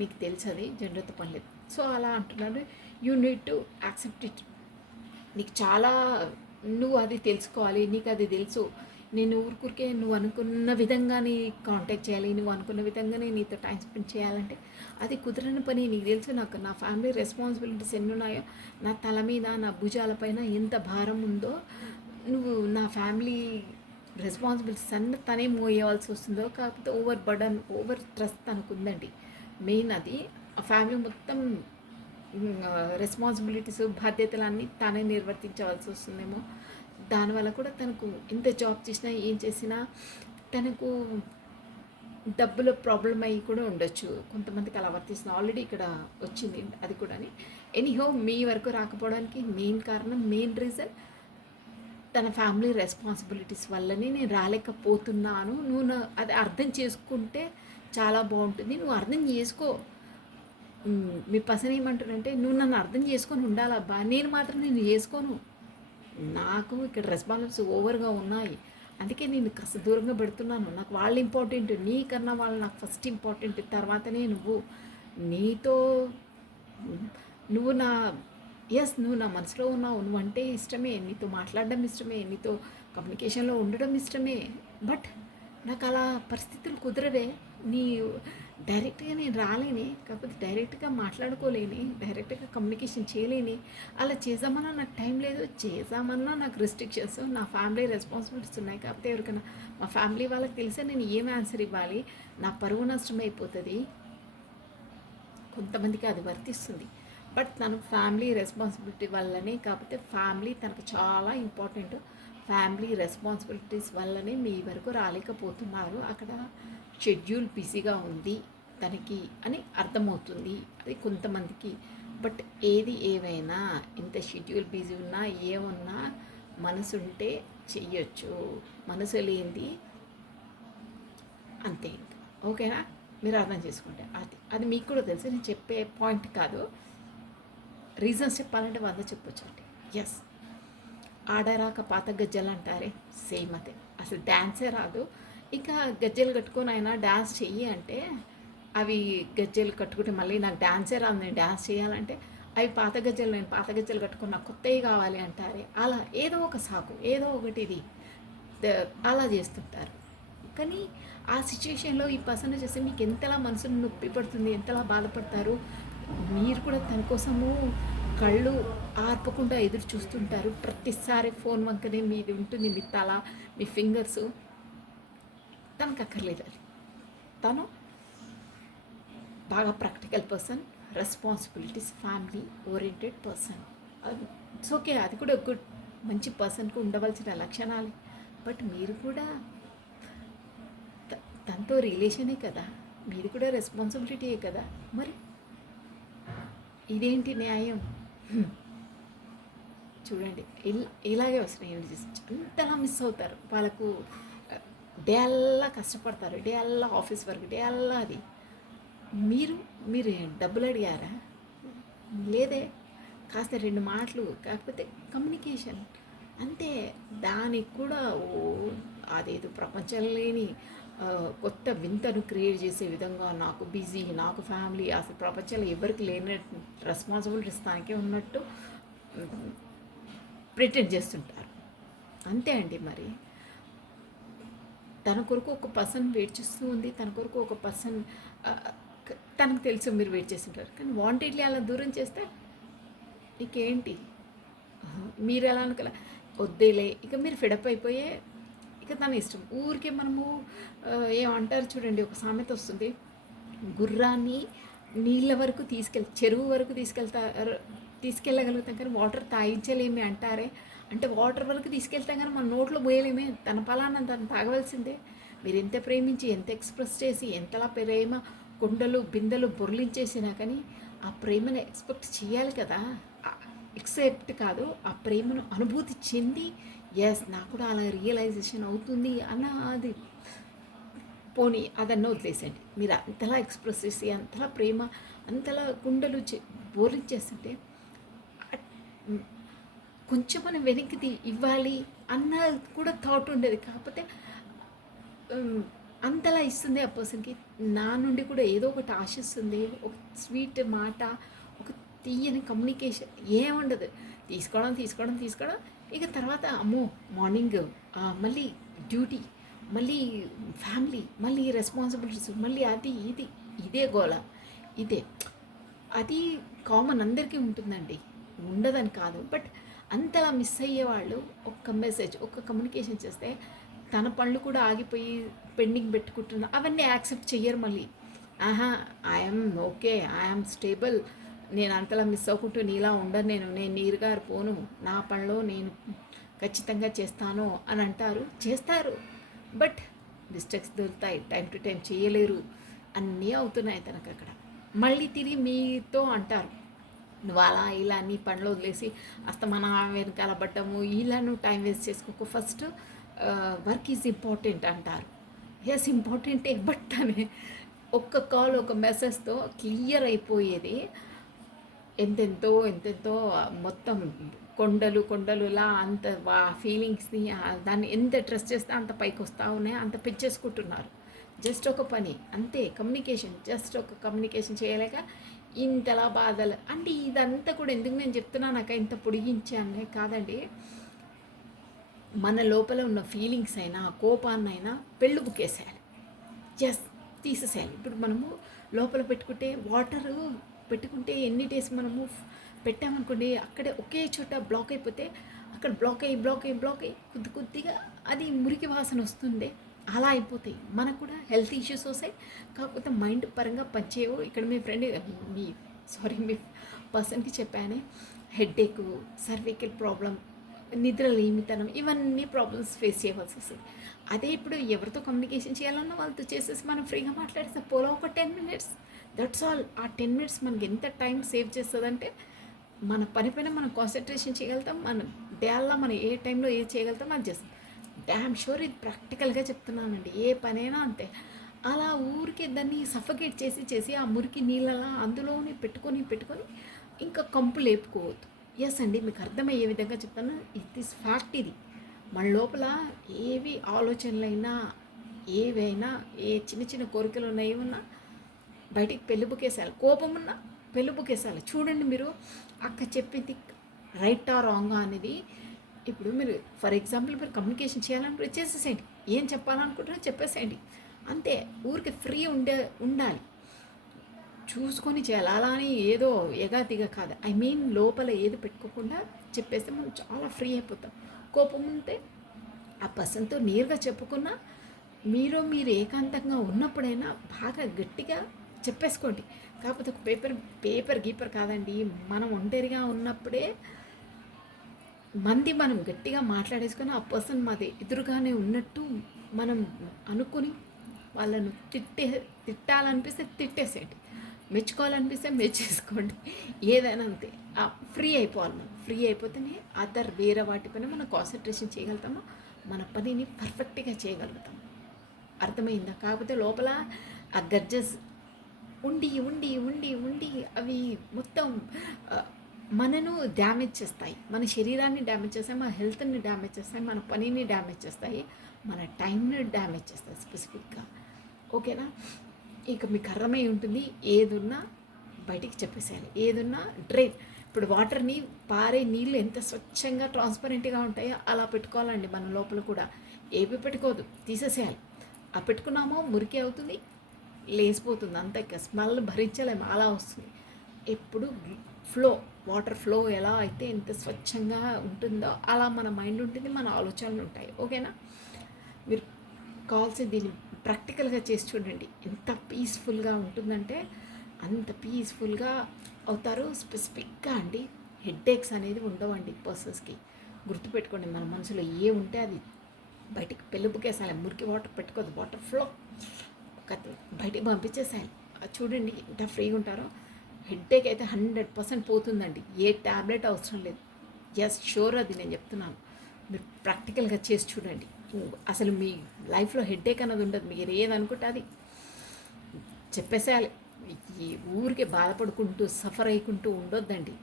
మీకు తెలుసు అది. జెండర్తో పని లేదు. సో అలా అంటున్నాడు. You need to accept it. నీకు చాలా, నువ్వు అది తెలుసుకోవాలి. నీకు అది తెలుసు. నేను ఊరికే నువ్వు అనుకున్న విధంగానే కాంటాక్ట్ చేయాలి, నువ్వు అనుకున్న విధంగానే నీతో టైం స్పెండ్ చేయాలంటే అది కుదరని పని. నీకు తెలుసు నాకు నా ఫ్యామిలీ రెస్పాన్సిబిలిటీస్ ఎన్ని ఉన్నాయో, నా తల మీద, నా భుజాలపైన ఎంత భారం ఉందో. నువ్వు నా ఫ్యామిలీ రెస్పాన్సిబిలిటీస్ అన్నీ తనే మోయవలసి వస్తుందో. కాకపోతే ఓవర్ బర్డన్, ఓవర్ స్ట్రెస్ తనకు ఉందండి. మెయిన్ అది. ఆ ఫ్యామిలీ మొత్తం రెస్పాన్సిబిలిటీస్, బాధ్యతలు అన్నీ తానే నిర్వర్తించవలసి వస్తుందేమో. దానివల్ల కూడా తనకు ఎంత జాబ్ చేసినా ఏం చేసినా తనకు డబ్బులో ప్రాబ్లం అయ్యి కూడా ఉండొచ్చు. కొంతమందికి అలా వర్తిస్తున్నా. ఆల్రెడీ ఇక్కడ వచ్చింది అది కూడా. ఎనీహో మీ వరకు రాకపోవడానికి మెయిన్ కారణం, మెయిన్ రీజన్ తన ఫ్యామిలీ రెస్పాన్సిబిలిటీస్ వల్లనే నేను రాలేకపోతున్నాను. నువ్వు అది అర్థం చేసుకుంటే చాలా బాగుంటుంది. నువ్వు అర్థం చేసుకో. మీ పర్సన్ ఏమంటారంటే నువ్వు నన్ను అర్థం చేసుకొని ఉండాలబ్బా, నేను మాత్రం నేను చేసుకోను. నాకు ఇక్కడ రెస్పాన్సిబిలిటీస్ ఓవర్గా ఉన్నాయి. అందుకే నేను కాస్త దూరంగా పెడుతున్నాను. నాకు వాళ్ళు ఇంపార్టెంట్, నీకన్నా వాళ్ళు నాకు ఫస్ట్ ఇంపార్టెంట్. తర్వాతనే నువ్వు. నీతో నువ్వు నా నువ్వు నా మనసులో ఉన్నావు. నువ్వంటే ఇష్టమే, నీతో మాట్లాడడం ఇష్టమే, నీతో కమ్యూనికేషన్లో ఉండడం ఇష్టమే. బట్ నాకు అలా పరిస్థితులు కుదరవే. నీ డైరెక్ట్గా నేను రాలేని, కాకపోతే డైరెక్ట్గా మాట్లాడుకోలేని, డైరెక్ట్గా కమ్యూనికేషన్ చేయలేని. అలా చేద్దామన్నా నాకు టైం లేదు, చేద్దామన్నా నాకు రెస్ట్రిక్షన్స్, నా ఫ్యామిలీ రెస్పాన్సిబిలిటీస్ ఉన్నాయి. కాకపోతే ఎవరికైనా మా ఫ్యామిలీ వాళ్ళకి తెలిసే నేను ఏం ఆన్సర్ ఇవ్వాలి? నా పరువు నష్టం అయిపోతుంది. కొంతమందికి అది వర్తిస్తుంది. బట్ తన ఫ్యామిలీ రెస్పాన్సిబిలిటీ వల్లనే, కాకపోతే ఫ్యామిలీ తనకు చాలా ఇంపార్టెంట్. ఫ్యామిలీ రెస్పాన్సిబిలిటీస్ వల్లనే మీ వరకు రాలేకపోతున్నారు. అక్కడ షెడ్యూల్ బిజీగా ఉంది తనకి అని అర్థమవుతుంది. అది కొంతమందికి. బట్ ఏది ఏమైనా ఇంత షెడ్యూల్ బిజీ ఉన్నా ఏమున్నా మనసు ఉంటే చెయ్యొచ్చు, మనసు లేనిది అంతే ఇంకా. ఓకేనా? మీరు అర్థం చేసుకుంటే అది మీకు కూడా తెలుసు, నేను చెప్పే పాయింట్ కాదు. రీజన్స్ చెప్పాలంటే 100 చెప్పొచ్చు అండి. ఎస్, ఆడరాక పాత గజ్జలు అంటారే, సేమ్ అదే. అసలు డ్యాన్సే రాదు, ఇంకా గజ్జలు కట్టుకొని అయినా డ్యాన్స్ చెయ్యి అంటే, అవి గజ్జలు కట్టుకుంటే మళ్ళీ నాకు డ్యాన్సే రాదు, నేను డ్యాన్స్ చేయాలంటే అవి పాత గజ్జలు, నేను పాత గజ్జలు కట్టుకుని నాకు కొత్తవి కావాలి అంటారే. అలా ఏదో ఒక సాకు, ఏదో ఒకటి ఇది అలా చేస్తుంటారు. కానీ ఆ సిచ్యుయేషన్లో ఈ పర్సన్ చేస్తే మీకు ఎంతలా మనసును నొప్పి పడుతుంది, ఎంతలా బాధపడతారు. మీరు కూడా తన కోసము కళ్ళు ఆర్పకుండా ఎదురు చూస్తుంటారు. ప్రతిసారి ఫోన్ వంకనే మీది ఉంటుంది, మీ తల, మీ ఫింగర్స్. తనకు అక్కర్లేదు అది. తను బాగా practical person, responsibilities, family oriented person. It's okay, అది కూడా గుడ్, మంచి పర్సన్కి ఉండవలసిన లక్షణాలు. బట్ మీరు కూడా తనతో రిలేషనే కదా, మీది కూడా రెస్పాన్సిబిలిటీయే కదా. మరి ఇదేంటి న్యాయం? చూడండి, ఇలాగే వస్తున్నాయి. అంతలా మిస్ అవుతారు. వాళ్ళకు డే అల్లా కష్టపడతారు, డే అల్లా ఆఫీస్ వర్క్, డే అల్లా అది. మీరు డబ్బులు అడిగారా? లేదే, కాస్త 2 మాటలు, కాకపోతే కమ్యూనికేషన్ అంతే. దానికి కూడా అదేదో ప్రపంచం లేని కొత్త వింతను క్రియేట్ చేసే విధంగా నాకు బిజీ, నాకు ఫ్యామిలీ, అసలు ప్రపంచంలో ఎవరికి లేని రెస్పాన్సిబిలిటీస్ తనకే ఉన్నట్టు ప్రిటెండ్ చేస్తుంటారు. అంతే అండి. మరి తన కొరకు ఒక పర్సన్ వెయిట్ చేస్తూ ఉంది, తన కొరకు ఒక పర్సన్ తనకు తెలుసు మీరు వెయిట్ చేస్తుంటారు. కానీ వాంటెడ్లీ అలా దూరం చేస్తే ఇంకేంటి? మీరు ఎలా అనుకోలే, వద్దేలే, ఇక మీరు ఫిడప్ అయిపోయే, ఇక తన ఇష్టం. ఊరికే మనము ఏమంటారు చూడండి, ఒక సామెత వస్తుంది, గుర్రాన్ని నీళ్ళ వరకు చెరువు వరకు తీసుకెళ్ళగలుగుతాం కానీ వాటర్ తాగించలేమే అంటారే. అంటే వాటర్ వరకు తీసుకెళ్తాం కానీ మన నోట్లో పోయలేమే, తన ఫలాన్ని తను తాగవలసిందే. మీరు ఎంత ప్రేమించి, ఎంత ఎక్స్ప్రెస్ చేసి, ఎంతలా ప్రేమ కొండలు బిందెలు బొర్లించేసినా కానీ ఆ ప్రేమను ఎక్స్పెక్ట్ చేయాలి కదా. ఎక్సెప్ట్ కాదు, ఆ ప్రేమను అనుభూతి చెంది, ఎస్ నాకు కూడా అలా రియలైజేషన్ అవుతుంది అన్న అది పోనీ, అదన్న వదిలేసండి. మీరు అంతలా ఎక్స్ప్రెస్ చేసి, అంతలా ప్రేమ, అంతలా కుండలు బోరించేస్తుంటే కొంచెం మనం వెనక్కి ఇవ్వాలి అన్న కూడా థాట్ ఉండేది. కాకపోతే అంతలా ఇస్తుంది ఆ పర్సన్కి. నా నుండి కూడా ఏదో ఒకటి ఆశిస్తుంది, ఒక స్వీట్ మాట, ఒక తీయని కమ్యూనికేషన్ ఏముండదు. తీసుకోవడం, ఇక తర్వాత అమ్మో మార్నింగ్ మళ్ళీ డ్యూటీ, మళ్ళీ ఫ్యామిలీ, మళ్ళీ రెస్పాన్సిబిలిటీస్, మళ్ళీ అది ఇది, ఇదే గోల, ఇదే. అది కామన్, అందరికీ ఉంటుందండి, ఉండదని కాదు. బట్ అంతలా మిస్ అయ్యేవాళ్ళు ఒక్క మెసేజ్, ఒక్క కమ్యూనికేషన్ చేస్తే తన పనులు కూడా ఆగిపోయి పెండింగ్ పెట్టుకుంటున్నా అవన్నీ యాక్సెప్ట్ చెయ్యరు మళ్ళీ. ఐఎమ్ ఓకే, ఐఎమ్ స్టేబుల్, నేను అంతలా మిస్ అవ్వకుంటూ నీలా ఉండను, నేను నీరుగారు పోను, నా పనిలో నేను ఖచ్చితంగా చేస్తాను అని అంటారు, చేస్తారు. బట్ మిస్టేక్స్ దొరుకుతాయి, టైం టు టైం చేయలేరు, అన్నీ అవుతున్నాయి తనకు అక్కడ. మళ్ళీ తిరిగి మీతో అంటారు, నువ్వు అలా ఇలా నీ పనిలో వదిలేసి అస్తమాన వెనకాల పడ్డము, ఇలా నువ్వు టైం వేస్ట్ చేసుకోకు, ఫస్ట్ వర్క్ ఈజ్ ఇంపార్టెంట్ అంటారు. ఎస్ ఇంపార్టెంటే, బట్ అని ఒక్క కాల్, ఒక మెసేజ్తో క్లియర్ అయిపోయేది. ఎంతెంతో మొత్తం కొండలులా అంత ఫీలింగ్స్ని దాన్ని ఎంత ట్రస్ట్ చేస్తే అంత పైకి వస్తూ ఉన్నాయి, అంత పెంచేసుకుంటున్నారు. జస్ట్ ఒక పని అంతే, కమ్యూనికేషన్, జస్ట్ ఒక కమ్యూనికేషన్ చేయలేక ఇంతలా బాధలు. అంటే ఇదంతా కూడా ఎందుకు నేను చెప్తున్నా, నాకు ఇంత పొడిగించానే కాదండి, మన లోపల ఉన్న ఫీలింగ్స్ అయినా కోపాన్నైనా పెళ్ళు బుకేసేయాలి, జస్ట్ తీసేసేయాలి. ఇప్పుడు మనము లోపల పెట్టుకుంటే ఎన్ని డేస్ మనము పెట్టామనుకోండి, అక్కడే ఒకే చోట బ్లాక్ అయిపోతే అక్కడ బ్లాక్ అయ్యి కొద్దిగా అది మురికి వాసన వస్తుంది. అలా అయిపోతాయి. మనకు కూడా హెల్త్ ఇష్యూస్ వస్తాయి. కాకపోతే మైండ్ పరంగా పనిచేయవు. ఇక్కడ మీ పర్సన్కి చెప్పానే, హెడ్ఏక్, సర్వికల్ ప్రాబ్లం, నిద్రలేమితనం, ఇవన్నీ ప్రాబ్లమ్స్ ఫేస్ చేయవలసి వస్తుంది. అదే ఇప్పుడు ఎవరితో కమ్యూనికేషన్ చేయాలన్నా వాళ్ళతో చేసేసి మనం ఫ్రీగా మాట్లాడితే పోలో ఒక 10 minutes, దట్స్ ఆల్. ఆ 10 minutes మనకి ఎంత టైం సేవ్ చేస్తుందంటే మన పని పైన మనం కాన్సన్ట్రేషన్ చేయగలుగుతాం. మన డేలో మనం ఏ టైంలో ఏది చేయగలుగుతాం అది చేస్తాం. డ్యామ్ షూర్ ఇది ప్రాక్టికల్గా చెప్తున్నానండి. ఏ పనైనా అంతే. అలా ఊరికే దాన్ని సఫకేట్ చేసి చేసి ఆ మురికి నీళ్ళలా అందులోనే పెట్టుకొని ఇంకా కంపు లేపుకోవద్దు. ఎస్ అండి, మీకు అర్థమయ్యే విధంగా చెప్తాను. ఇట్ ఈస్ ఫ్యాక్ట్ ఇది. మన లోపల ఏవి ఆలోచనలైనా, ఏవైనా, ఏ చిన్న చిన్న కోరికలు ఉన్నాయి ఉన్నా బయటికి పెళ్ళిబుకేసాలి. కోపం ఉన్నా పెళ్ళిబుకేసాలి. చూడండి, మీరు అక్క చెప్పింది రైటా రాంగా అనేది. ఇప్పుడు మీరు ఫర్ ఎగ్జాంపుల్ మీరు కమ్యూనికేషన్ చేయాలనుకుంటే చేసేసేయండి. ఏం చెప్పాలనుకుంటారో చెప్పేసేయండి. అంతే. ఊరికి ఫ్రీ ఉండాలి. చూసుకొని చేయాలి. అలా అని ఏదో ఎగాదిగా కాదు. ఐ మీన్ లోపల ఏది పెట్టుకోకుండా చెప్పేస్తే మనం చాలా ఫ్రీ అయిపోతాం. కోపం ఉంటే ఆ పర్సన్తో నేరుగా చెప్పుకున్నా, మీరు ఏకాంతంగా ఉన్నప్పుడైనా బాగా గట్టిగా చెప్పేసుకోండి. కాకపోతే ఒక పేపర్ గీపర్ కాదండి. మనం ఒంటరిగా ఉన్నప్పుడే మనం గట్టిగా మాట్లాడేసుకొని ఆ పర్సన్ మాది ఎదురుగానే ఉన్నట్టు మనం అనుకుని వాళ్ళను తిట్టాలనిపిస్తే తిట్టేసేయండి. మెచ్చుకోవాలనిపిస్తే మెచ్చేసుకోండి. ఏదైనా అంతే. ఫ్రీ అయిపోవాలి. మనం ఫ్రీ అయిపోతేనే వేరే వాటిపైన మనం కాన్సన్ట్రేషన్ చేయగలుగుతాము. మన పనిని పర్ఫెక్ట్గా చేయగలుగుతాం. అర్థమైందా? కాకపోతే లోపల ఆ గర్జెస్ ఉండి ఉండి ఉండి ఉండి అవి మొత్తం మనను డ్యామేజ్ చేస్తాయి. మన శరీరాన్ని డ్యామేజ్ చేస్తాయి, మన హెల్త్ని డ్యామేజ్ చేస్తాయి, మన పనిని డ్యామేజ్ చేస్తాయి, మన టైంని డ్యామేజ్ చేస్తాయి స్పెసిఫిక్గా. ఓకేనా? ఇక మీకు అర్థమై ఉంటుంది. ఏదున్నా బయటికి చెప్పేసేయాలి. ఏదున్నా ఇప్పుడు వాటర్ని పారే నీళ్ళు ఎంత స్వచ్ఛంగా ట్రాన్స్పరెంట్గా ఉంటాయో అలా పెట్టుకోవాలండి. మన లోపల కూడా ఏవి పెట్టుకోవద్దు, తీసేసేయాలి. ఆ పెట్టుకున్నామో మురికి అవుతుంది, లేసిపోతుంది. అంతే. స్మెల్ భరించలేము, అలా వస్తుంది. ఎప్పుడు వాటర్ ఫ్లో ఎలా అయితే ఎంత స్వచ్ఛంగా ఉంటుందో అలా మన మైండ్ ఉంటుంది, మన ఆలోచనలు ఉంటాయి. ఓకేనా? మీరు కావాల్సిన దీన్ని ప్రాక్టికల్గా చేసి చూడండి. ఎంత పీస్ఫుల్గా ఉంటుందంటే అంత పీస్ఫుల్గా అవుతారు. స్పెసిఫిక్గా అండి హెడ్ఏక్స్ అనేది ఉండవండి పర్సన్స్కి. గుర్తుపెట్టుకోండి, మన మనసులో ఏముంటే అది బయటికి పెళ్ళిబుకేసాలి. మురికి వాటర్ పెట్టుకోవద్దు. వాటర్ ఫ్లో బయటికి పంపించేసేయాలి. చూడండి ఎంత ఫ్రీగా ఉంటారో. హెడ్ఏక్ అయితే 100% పోతుందండి. ఏ ట్యాబ్లెట్ అవసరం లేదు. ఎస్ షూర్, అది నేను చెప్తున్నాను. మీరు ప్రాక్టికల్గా చేసి చూడండి. అసలు మీ లైఫ్లో హెడ్ఏక్ అన్నది ఉండదు. మీరు ఏదనుకుంటే అది చెప్పేసేయాలి. ఈ ఊరికే బాధపడుకుంటూ సఫర్ అయ్యుకుంటూ ఉండొద్దండి.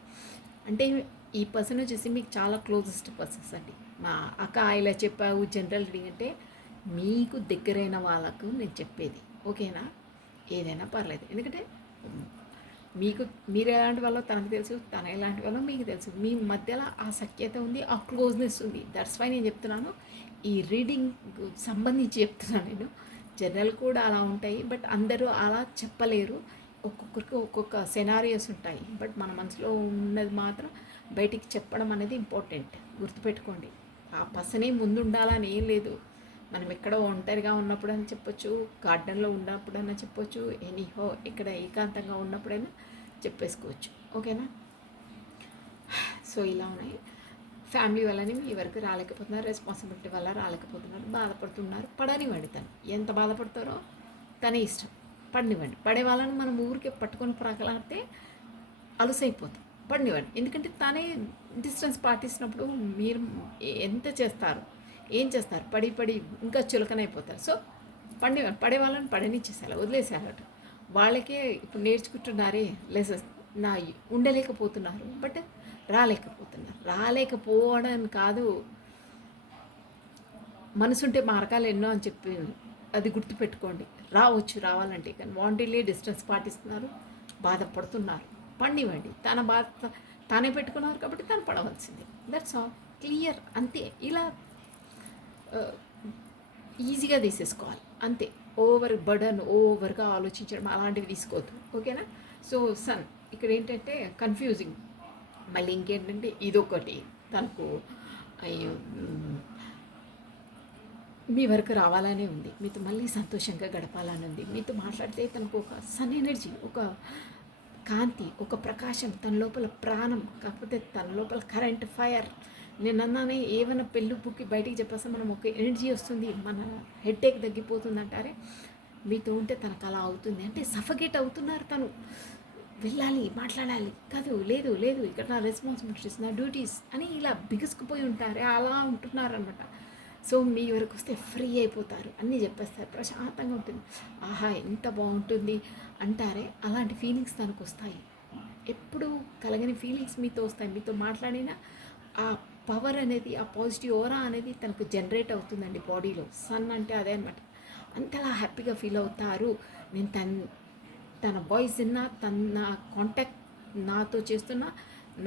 అంటే ఈ పర్సన్ వచ్చేసి మీకు చాలా క్లోజెస్ట్ పర్సన్స్ అండి. మా అక్క ఇలా చెప్పావు జనరల్ రీడింగ్ అంటే మీకు దగ్గరైన వాళ్ళకు నేను చెప్పేది. ఓకేనా? ఏదైనా పర్లేదు. ఎందుకంటే మీరు ఎలాంటి వాళ్ళో తనకు తెలుసు, తన ఎలాంటి వాళ్ళో మీకు తెలుసు. మీ మధ్యలో ఆ సఖ్యత ఉంది, ఆ క్లోజ్నెస్ ఉంది. దట్స్ వై నేను చెప్తున్నాను. ఈ రీడింగ్ సంబంధించి చెప్తున్నాను నేను. జనరల్ కూడా అలా ఉంటాయి, బట్ అందరూ అలా చెప్పలేరు. ఒక్కొక్కరికి ఒక్కొక్క సెనారియోస్ ఉంటాయి. బట్ మన మనసులో ఉన్నది మాత్రం బయటికి చెప్పడం అనేది ఇంపార్టెంట్. గుర్తుపెట్టుకోండి. ఆ పర్సనే ముందు ఉండాలని ఏం లేదు. మనం ఎక్కడో ఒంటరిగా ఉన్నప్పుడైనా చెప్పొచ్చు, గార్డెన్లో ఉన్నప్పుడైనా చెప్పొచ్చు, ఎనీహో ఇక్కడ ఏకాంతంగా ఉన్నప్పుడైనా చెప్పేసుకోవచ్చు. ఓకేనా? సో ఇలా ఉన్నాయి. ఫ్యామిలీ వల్లనే మీ వరకు రాలేకపోతున్నారు, రెస్పాన్సిబిలిటీ వల్ల రాలేకపోతున్నారు, బాధపడుతున్నారు. పడనివ్వండి. తను ఎంత బాధపడతారో తన ఇష్టం. పడనివ్వండి. పడే వాళ్ళని మనం ఊరికే పట్టుకొని ప్రాకలాడితే అలసైపోతాం. పడనివ్వండి. ఎందుకంటే తనే డిస్టెన్స్ పాటిస్తున్నప్పుడు మీరు ఎంత చేస్తారు, ఏం చేస్తారు? పడి ఇంకా చులకనైపోతారు. సో పడే వాళ్ళని పడనిచ్చేసారు, వదిలేసారట. వాళ్ళకే ఇప్పుడు నేర్చుకుంటున్నారే లెసన్స్. ఉండలేకపోతున్నారు, బట్ రాలేకపోవడం కాదు, మనసుంటే మార్గాలు ఎన్నో అని చెప్పి అది గుర్తుపెట్టుకోండి. రావాలంటే. కానీ వాంటెడ్లీ డిస్టెన్స్ పాటిస్తున్నారు, బాధపడుతున్నారు. పండివ్వండి. తన బాధ తానే పెట్టుకున్నారు కాబట్టి తను పడవలసిందే. That's all. క్లియర్. అంతే. ఇలా ఈజీగా తీసేసుకోవాలి అంతే. ఓవర్గా ఆలోచించడం అలాంటివి తీసుకోవద్దు. ఓకేనా? సో ఇక్కడ ఏంటంటే కన్ఫ్యూజింగ్. మళ్ళీ ఇంకేంటంటే ఇదొకటి తనకు మీ వరకు రావాలనే ఉంది, మీతో మళ్ళీ సంతోషంగా గడపాలని ఉంది, మీతో మాట్లాడితే తనకు ఒక సన్ ఎనర్జీ, ఒక కాంతి, ఒక ప్రకాశం, తన లోపల ప్రాణం. కాకపోతే తన లోపల కరెంట్ ఫైర్. నేను అన్నానే ఏమైనా పెళ్ళి బుక్కి బయటికి చెప్పేస్తే మనం ఒక ఎనర్జీ వస్తుంది, మన హెడ్ఏక్ తగ్గిపోతుంది అంటారే. మీతో ఉంటే తనకు అలా అవుతుంది. అంటే సఫకేట్ అవుతున్నారు. తను వెళ్ళాలి, మాట్లాడాలి, కాదు లేదు లేదు ఇక్కడ నా రెస్పాన్సిబిలిటీస్, నా డ్యూటీస్ అని ఇలా బిగుసుకుపోయి ఉంటారు, అలా ఉంటున్నారనమాట. సో మీ వరకు వస్తే ఫ్రీ అయిపోతారు, అన్నీ చెప్పేస్తారు, ప్రశాంతంగా ఉంటుంది. ఆహా ఎంత బాగుంటుంది అంటారే, అలాంటి ఫీలింగ్స్ తనకు వస్తాయి. ఎప్పుడు కలగని ఫీలింగ్స్ మీతో వస్తాయి. మీతో మాట్లాడిన ఆ పవర్ అనేది, ఆ పాజిటివ్ ఓరా అనేది తనకు జనరేట్ అవుతుందండి బాడీలో. సన్ అంటే అదే అనమాట. అంతలా హ్యాపీగా ఫీల్ అవుతారు. నేను తన వాయిస్ విన్నా, తన కాంటాక్ట్ నాతో చేస్తున్న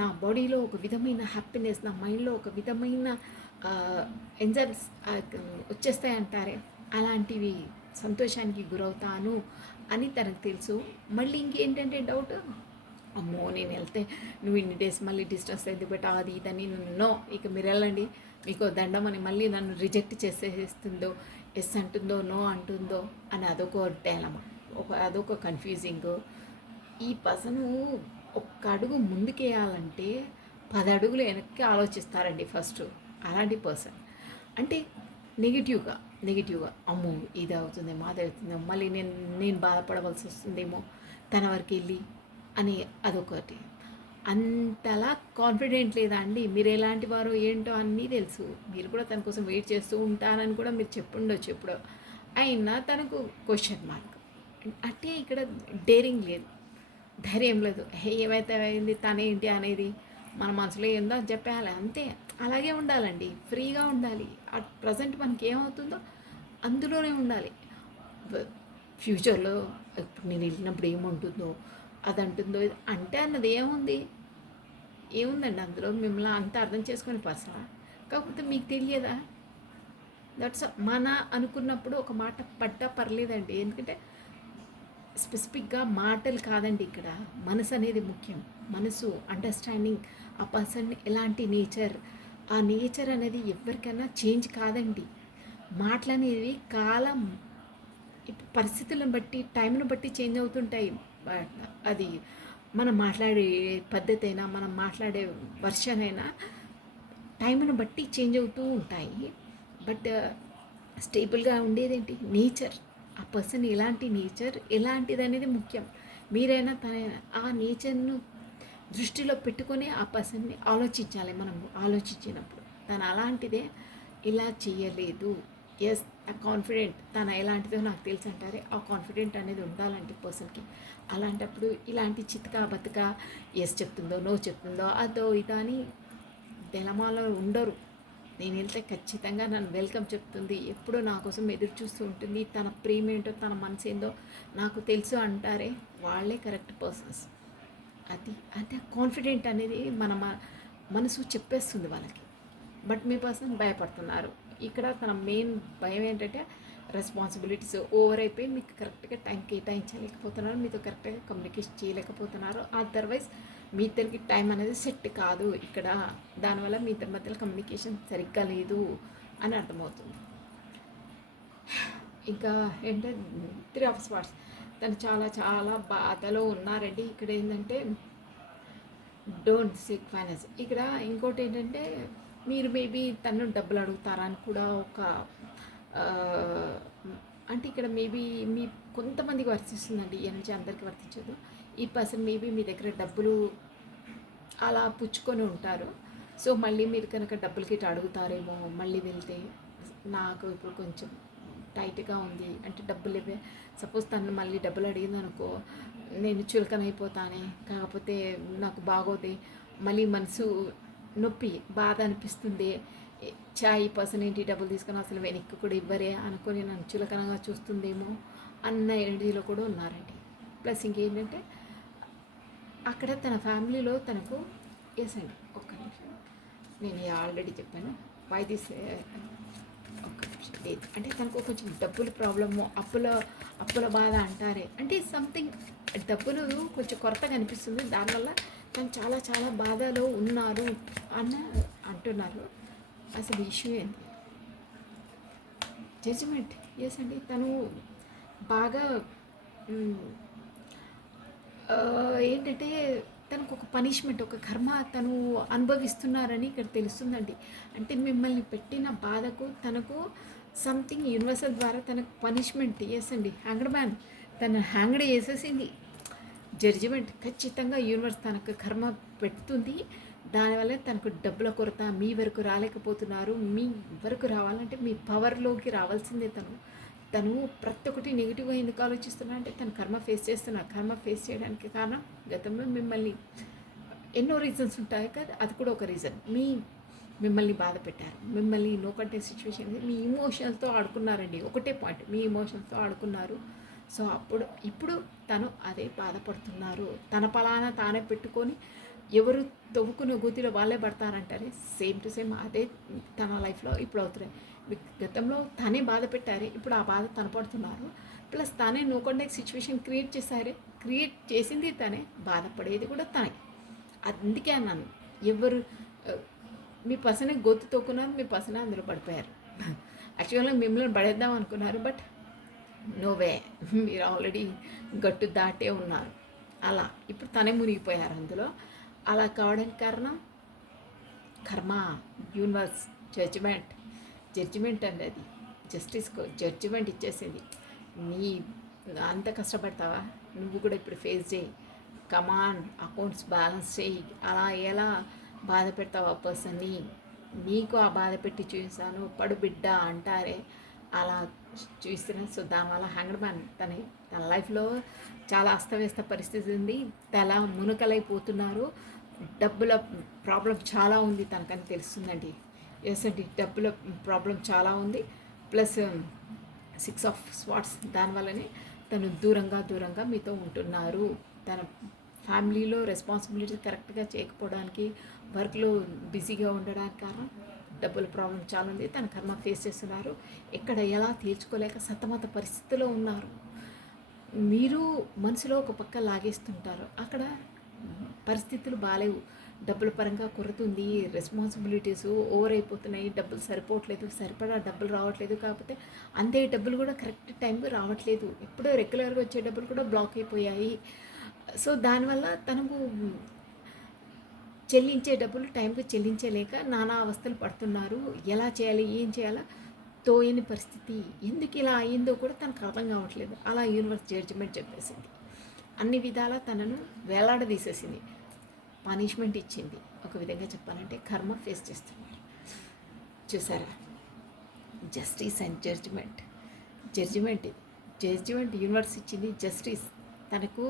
నా బాడీలో ఒక విధమైన హ్యాపీనెస్, నా మైండ్లో ఒక విధమైన ఎంజాయ్స్ వచ్చేస్తాయి అంటారే, అలాంటివి సంతోషానికి గురవుతాను అని తనకు తెలుసు. మళ్ళీ ఇంకేంటంటే డౌట్, అమ్మో నేను వెళ్తే నువ్వు ఇన్ని డేస్ మళ్ళీ డిస్టెన్స్ ఎందుకు పెట్టా, అది ఇదని, నో ఇక మీరు వెళ్ళండి మీకు దండం అని మళ్ళీ నన్ను రిజెక్ట్ చేసేస్తుందో, ఎస్ అంటుందో నో అంటుందో అని అదొక డైలమా, అదొక కన్ఫ్యూజింగ్. ఈ పర్సను ఒక్క అడుగు ముందుకేయాలంటే 10 అడుగులు వెనక్కి ఆలోచిస్తారండి ఫస్ట్. అలాంటి పర్సన్ అంటే నెగిటివ్గా అమ్మో ఇది అవుతుందేమో, అది అవుతుందేమో, మళ్ళీ నేను బాధపడవలసి వస్తుందేమో తన వరకు వెళ్ళి అని, అదొకటి. అంతలా కాన్ఫిడెంట్ లేదా అండి? మీరు ఎలాంటి వారో ఏంటో అన్నీ తెలుసు. మీరు కూడా తన కోసం వెయిట్ చేస్తూ ఉంటానని కూడా మీరు చెప్పుండొచ్చు ఎప్పుడో. అయినా తనకు క్వశ్చన్ మార్క్. అంటే ఇక్కడ డేరింగ్ లేదు, ధైర్యం లేదు. హే ఏమైతే అయింది, తనేంటి అనేది మన మనసులో ఏందో అని చెప్పేయాలి అంతే. అలాగే ఉండాలండి, ఫ్రీగా ఉండాలి. అట్ ప్రజెంట్ మనకి ఏమవుతుందో అందులోనే ఉండాలి. ఫ్యూచర్లో ఇప్పుడు నేను వెళ్ళినప్పుడు ఏముంటుందో, అది అంటుందో, ఇది అంటే అన్నది ఏముందండి అందులో? మిమ్మల్ని అంత అర్థం చేసుకునే పర్సనా? కాకపోతే మీకు తెలియదా? దట్స్ మన అనుకున్నప్పుడు ఒక మాట పడ్డా పర్లేదండి. ఎందుకంటే స్పెసిఫిక్గా మాటలు కాదండి ఇక్కడ, మనసు అనేది ముఖ్యం. మనసు, అండర్స్టాండింగ్, ఆ పర్సన్ ఎలాంటి నేచర్, ఆ నేచర్ అనేది ఎవరికైనా చేంజ్ కాదండి. మాటలు అనేవి కాలం పరిస్థితులను బట్టి, టైంను బట్టి చేంజ్ అవుతుంటాయి. అది మనం మాట్లాడే పద్ధతి అయినా, మనం మాట్లాడే వర్షన్ అయినా టైంను బట్టి చేంజ్ అవుతూ ఉంటాయి. బట్ స్టేబుల్గా ఉండేదేంటి నేచర్. ఆ పర్సన్ ఎలాంటి నేచర్, ఎలాంటిది అనేది ముఖ్యం. మీరైనా తనైనా ఆ నేచర్ను దృష్టిలో పెట్టుకొని ఆ పర్సన్ని ఆలోచించాలి. మనం ఆలోచించినప్పుడు తను అలాంటిదే, ఇలా చేయలేదు, ఎస్ ఆ కాన్ఫిడెంట్, తను ఎలాంటిదో నాకు తెలుసు అంటారే, ఆ కాన్ఫిడెంట్ అనేది ఉండాలంటే పర్సన్కి. అలాంటప్పుడు ఇలాంటి చితకా బతుక ఎస్ చెప్తుందో నో చెప్తుందో అదో ఇదో అని తెలమాలో ఉండరు. నేను వెళ్తే ఖచ్చితంగా నన్ను వెల్కమ్ చెప్తుంది, ఎప్పుడూ నా కోసం ఎదురు చూస్తూ ఉంటుంది, తన ప్రేమ ఏంటో తన మనసు ఏందో నాకు తెలుసు అంటారే, వాళ్ళే కరెక్ట్ పర్సన్స్. అది అంటే కాన్ఫిడెంట్ అనేది మన మనసు చెప్పేస్తుంది వాళ్ళకి. బట్ మీ పర్సన్ భయపడుతున్నారు. ఇక్కడ తన మెయిన్ భయం ఏంటంటే రెస్పాన్సిబిలిటీస్ ఓవర్ అయిపోయి మీకు కరెక్ట్గా టైం కేటాయించలేకపోతున్నారు, మీతో కరెక్ట్గా కమ్యూనికేషన్ చేయలేకపోతున్నారు. అదర్వైజ్ మీ ఇద్దరికి టైం అనేది సెట్ కాదు ఇక్కడ, దానివల్ల మీ ఇద్దరి మధ్యలో కమ్యూనికేషన్ సరిగ్గా లేదు అని అర్థమవుతుంది. ఇంకా ఏంటంటే 3 ఆఫ్ స్వార్డ్స్, తను చాలా చాలా బాధలో ఉన్నారండి. ఇక్కడ ఏంటంటే డోంట్ సీక్ ఫైనాన్స్. ఇక్కడ ఇంకోటి ఏంటంటే మీరు మేబీ తను డబ్బులు అడుగుతారా అని కూడా ఒక అంటే ఇక్కడ మేబీ మీ కొంతమందికి వర్తిస్తుందండి, ఈ ఎనర్జీ అందరికీ వర్తించదు. ఈ పర్సన్ మేబీ మీ దగ్గర డబ్బులు అలా పుచ్చుకొని ఉంటారు. సో మళ్ళీ మీరు కనుక డబ్బులకి అడుగుతారేమో మళ్ళీ వెళ్తే, నాకు ఇప్పుడు కొంచెం టైట్గా ఉంది అంటే డబ్బులు ఇవే. సపోజ్ తను మళ్ళీ డబ్బులు అడిగింది అనుకో, నేను చులకనైపోతానే, కాకపోతే నాకు బాగోదే, మళ్ళీ మనసు నొప్పి బాధ అనిపిస్తుంది, ఈ పర్సన్ ఏంటి డబ్బులు తీసుకొని అసలు వెనక్కి కూడా ఇవ్వరే అనుకొని నన్ను చులకనగా చూస్తుందేమో అన్న ఎనర్జీలో కూడా ఉన్నారండి. ప్లస్ ఇంకేంటంటే అక్కడ తన ఫ్యామిలీలో తనకు ఎస్ అండి, ఒక్క నిమిషం, నేను ఆల్రెడీ చెప్పాను వై దిస్, ఒక్క నిమిషం లేదు అంటే తనకు కొంచెం డబ్బులు ప్రాబ్లము, అప్పుల బాధ అంటారే, అంటే సంథింగ్ డబ్బులు కొంచెం కొరత కనిపిస్తుంది, దానివల్ల తను చాలా చాలా బాధలో ఉన్నారు అన్న అంటున్నారు. అసలు ఇష్యూ ఏంటి? జడ్జిమెంట్. ఎస్ అండి, తను బాగా ఏంటంటే తనకు ఒక పనిష్మెంట్, ఒక కర్మ తను అనుభవిస్తున్నారని ఇక్కడ తెలుస్తుందండి. అంటే మిమ్మల్ని పెట్టిన బాధకు తనకు సంథింగ్ యూనివర్సల్ ద్వారా తనకు పనిష్మెంట్. ఎస్ అండి, హ్యాంగ్డ్ మ్యాన్ తను హ్యాంగ్డ్ చేసేసింది. జడ్జిమెంట్ ఖచ్చితంగా యూనివర్స్ తనకు కర్మ పెడుతుంది. దానివల్ల తనకు డబ్బుల కొరత, మీ వరకు రాలేకపోతున్నారు. మీ వరకు రావాలంటే మీ పవర్లోకి రావాల్సిందే. తను ప్రతి ఒక్కటి నెగిటివ్గా ఎందుకు ఆలోచిస్తున్నా అంటే తను కర్మ ఫేస్ చేస్తున్నారు. కర్మ ఫేస్ చేయడానికి కారణం గతంలో మిమ్మల్ని ఎన్నో రీజన్స్ ఉంటాయి కదా, అది కూడా ఒక రీజన్. మిమ్మల్ని బాధ పెట్టారు, మిమ్మల్ని నో కంటే సిచ్యువేషన్, మీ ఇమోషన్స్తో ఆడుకున్నారండి. ఒకటే పాయింట్, మీ ఇమోషన్స్తో ఆడుకున్నారు. సో ఇప్పుడు తను అదే బాధపడుతున్నారు. తన పలానా తానే పెట్టుకొని ఎవరు తవ్వుకునే గోతిలో వాళ్ళే పడతారంటారే, సేమ్ టు సేమ్ అదే తన లైఫ్లో ఇప్పుడు అవుతున్నాయి. గతంలో తనే బాధ పెట్టారు, ఇప్పుడు ఆ బాధ తన పడుతున్నారు. ప్లస్ తానే నో కాంటాక్ట్ సిచ్యువేషన్ క్రియేట్ చేశారే, క్రియేట్ చేసింది తనే, బాధపడేది కూడా తనే. అందుకే అన్నాను, ఎవరు మీ పర్సనే గొంతు తోకున్నారు, మీ పర్సనే అందులో పడిపోయారు. యాక్చువల్గా మిమ్మల్ని పడేద్దాం అనుకున్నారు, బట్ నోవే, మీరు ఆల్రెడీ గట్టు దాటే ఉన్నారు. అలా ఇప్పుడు తనే మునిగిపోయారు అందులో. అలా కావడానికి కారణం కర్మ, యూనివర్స్, జడ్జిమెంట్ అనేది జస్టిస్కో జడ్జిమెంట్ ఇచ్చేసింది. నీ అంత కష్టపడతావా, నువ్వు కూడా ఇప్పుడు ఫేస్ చేయి, కమాన్, అకౌంట్స్ బ్యాలెన్స్ చేయి. అలా ఎలా బాధ పెడతావు ఆ పర్సన్ని, నీకు ఆ బాధ పెట్టి చూసాను, పడు బిడ్డ అంటారే, అలా చూస్తున్నాను. సో దానివల్ల హ్యాంగ్డ్ మ్యాన్ తన లైఫ్లో చాలా అస్తవ్యస్త పరిస్థితి ఉంది. తల మునకలైపోతున్నారు. డబ్బుల ప్రాబ్లం చాలా ఉంది తనకని తెలుస్తుందండి. ఎస్ అండి, డబ్బుల ప్రాబ్లం చాలా ఉంది. ప్లస్ 6 ఆఫ్ స్వాట్స్, దానివల్లనే తను దూరంగా మీతో ఉంటున్నారు. తన ఫ్యామిలీలో రెస్పాన్సిబిలిటీ కరెక్ట్గా చేయకపోవడానికి, వర్క్లో బిజీగా ఉండడానికి కారణం డబ్బుల ప్రాబ్లం చాలా ఉంది. తన కర్మ ఫేస్ చేస్తున్నారు. ఎక్కడ ఎలా తీర్చుకోలేక సతమత పరిస్థితిలో ఉన్నారు. మీరు మనసులో ఒక పక్క లాగేస్తుంటారు, అక్కడ పరిస్థితులు బాగాలేవు. డబ్బుల పరంగా కొరతుంది, రెస్పాన్సిబిలిటీస్ ఓవర్ అయిపోతున్నాయి, డబ్బులు సరిపోవట్లేదు, సరిపడా డబ్బులు రావట్లేదు. కాకపోతే అంతే డబ్బులు కూడా కరెక్ట్ టైంకి రావట్లేదు. ఎప్పుడో రెగ్యులర్గా వచ్చే డబ్బులు కూడా బ్లాక్ అయిపోయాయి. సో దానివల్ల తనకు చెల్లించే డబ్బులు టైంకి చెల్లించలేక నానా అవస్థలు పడుతున్నారు. ఎలా చేయాలి, ఏం చేయాలో తోయని పరిస్థితి. ఎందుకు ఇలా అయిందో కూడా తనకు అర్థం కావట్లేదు. అలా యూనివర్స్ జడ్జిమెంట్ చెప్పేసింది. అన్ని విధాలా తనను వేలాడదీసేసింది, పనిష్మెంట్ ఇచ్చింది. ఒక విధంగా చెప్పాలంటే కర్మ ఫేస్ చేస్తున్నారు. చూసారా, జస్టిస్ అండ్ జడ్జిమెంట్ యూనివర్స్ ఇచ్చింది. జస్టిస్, తనకు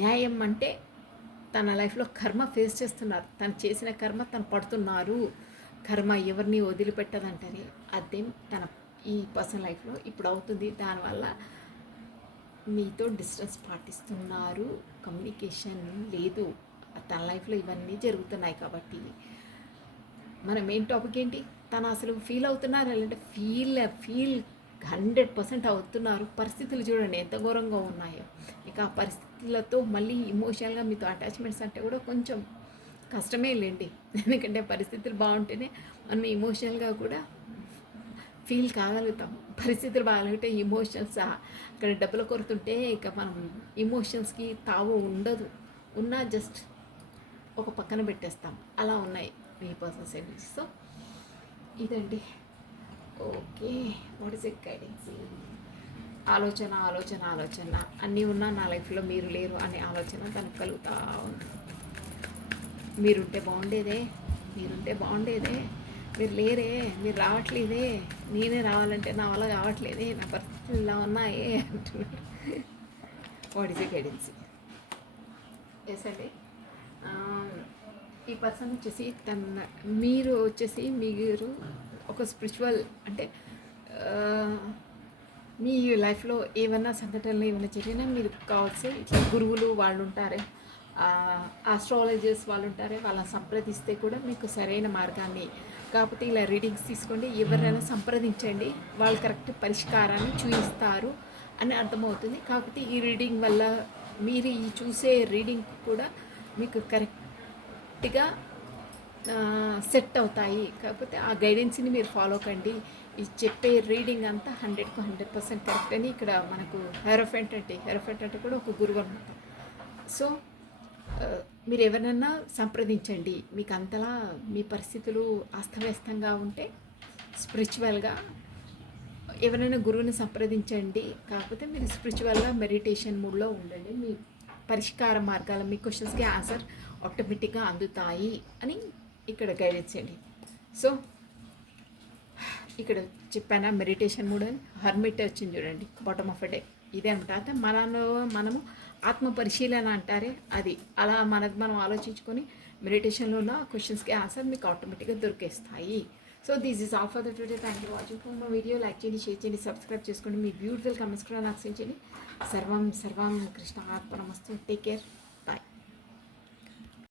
న్యాయం అంటే తన లైఫ్లో కర్మ ఫేస్ చేస్తున్నారు. తను చేసిన కర్మ తను పడుతున్నారు. కర్మ ఎవరిని వదిలిపెట్టదంటని అదే తన ఈ పర్సనల్ లైఫ్లో ఇప్పుడు అవుతుంది. దానివల్ల మీతో డిస్టెన్స్ పాటిస్తున్నారు, కమ్యూనికేషన్ లేదు. తన లైఫ్లో ఇవన్నీ జరుగుతున్నాయి. కాబట్టి మన మెయిన్ టాపిక్ ఏంటి, తను అసలు ఫీల్ అవుతున్నారు అంటే ఫీల్ 100% అవుతున్నారు. పరిస్థితులు చూడండి ఎంత ఘోరంగా ఉన్నాయో. ఇక ఆ పరిస్థితులతో మళ్ళీ ఇమోషనల్గా మీతో అటాచ్మెంట్స్ అంటే కూడా కొంచెం కష్టమే లేండి. ఎందుకంటే పరిస్థితులు బాగుంటేనే మనం ఇమోషనల్గా కూడా ఫీల్ కాగలుగుతాం. పరిస్థితులు బాగాలంటే ఇమోషన్స్, అక్కడ డబ్బుల కొరతుంటే ఇక మనం ఇమోషన్స్కి తావు ఉండదు. ఉన్నా జస్ట్ ఒక పక్కన పెట్టేస్తాం. అలా ఉన్నాయి మీ పర్సన్స్ ఎనర్జీ. సో ఇదండి. Okay, what is it guidance? ఆలోచన అన్నీ ఉన్నా నా లైఫ్లో మీరు లేరు అనే ఆలోచన తనకు కలుగుతూ ఉంది. మీరుంటే బాగుండేదే, మీరు లేరే, మీరు రావట్లేదే, నేనే రావాలంటే నా వల్ల కావట్లేదే, నా పరిస్థితులు ఇలా ఉన్నాయే అంటున్నారు. What is it guidance? Yes అండి. ఈ పర్సన్ వచ్చేసి మీరు ఒక స్పిరిచువల్ అంటే మీ లైఫ్లో ఏమన్నా సంఘటనలు ఏమైనా జరిగినా మీరు కావాల్సి ఇట్లా గురువులు వాళ్ళు ఉంటారే, ఆస్ట్రాలజర్స్ వాళ్ళు ఉంటారే, వాళ్ళని సంప్రదిస్తే కూడా మీకు సరైన మార్గాన్ని, కాకపోతే ఇలా రీడింగ్స్ తీసుకోండి, ఎవరైనా సంప్రదించండి, వాళ్ళు కరెక్ట్ పరిష్కారాన్ని చూపిస్తారు అని అర్థమవుతుంది. కాకపోతే ఈ రీడింగ్ వల్ల మీరు ఈ చూసే రీడింగ్ కూడా మీకు కరెక్ట్గా సెట్ అవుతాయి. కాకపోతే ఆ గైడెన్స్ని మీరు ఫాలో కండి. ఈ చెప్పే రీడింగ్ అంతా 100% కరెక్ట్ అని ఇక్కడ మనకు హెరోఫెంట్ అంటే కూడా ఒక గురువు అనమాట. సో మీరు ఎవరినైనా సంప్రదించండి. మీకు అంతలా మీ పరిస్థితులు అస్తవ్యస్తంగా ఉంటే స్పిరిచువల్గా ఎవరైనా గురువుని సంప్రదించండి. కాకపోతే మీరు స్పిరిచువల్గా మెడిటేషన్ మూడ్లో ఉండండి. మీ పరిష్కార మార్గాలు మీ క్వశ్చన్స్కి ఆన్సర్ ఆటోమేటిక్గా అందుతాయి అని ఇక్కడ గైడెన్స్ చేయండి. సో ఇక్కడ చెప్పాను మెడిటేషన్ మూడ్ అని. హర్మిట్ వచ్చింది చూడండి బాటమ్ ఆఫ్ ఎ డే. ఇదే అనమాట మనము ఆత్మ పరిశీలన అంటారే అది. అలా మనకు మనం ఆలోచించుకొని మెడిటేషన్లో ఉన్న క్వశ్చన్స్కి ఆన్సర్ మీకు ఆటోమేటిక్గా దొరికేస్తాయి. So this is all for the today. Thank you watching for మా వీడియో. లైక్ చేయండి, షేర్ చేయండి, సబ్స్క్రైబ్ చేసుకోండి. మీ బ్యూటిఫుల్ కమెంట్స్ కూడా నాకు సెండ్ చేయండి. సర్వం కృష్ణ అర్పణమస్తు. Take care.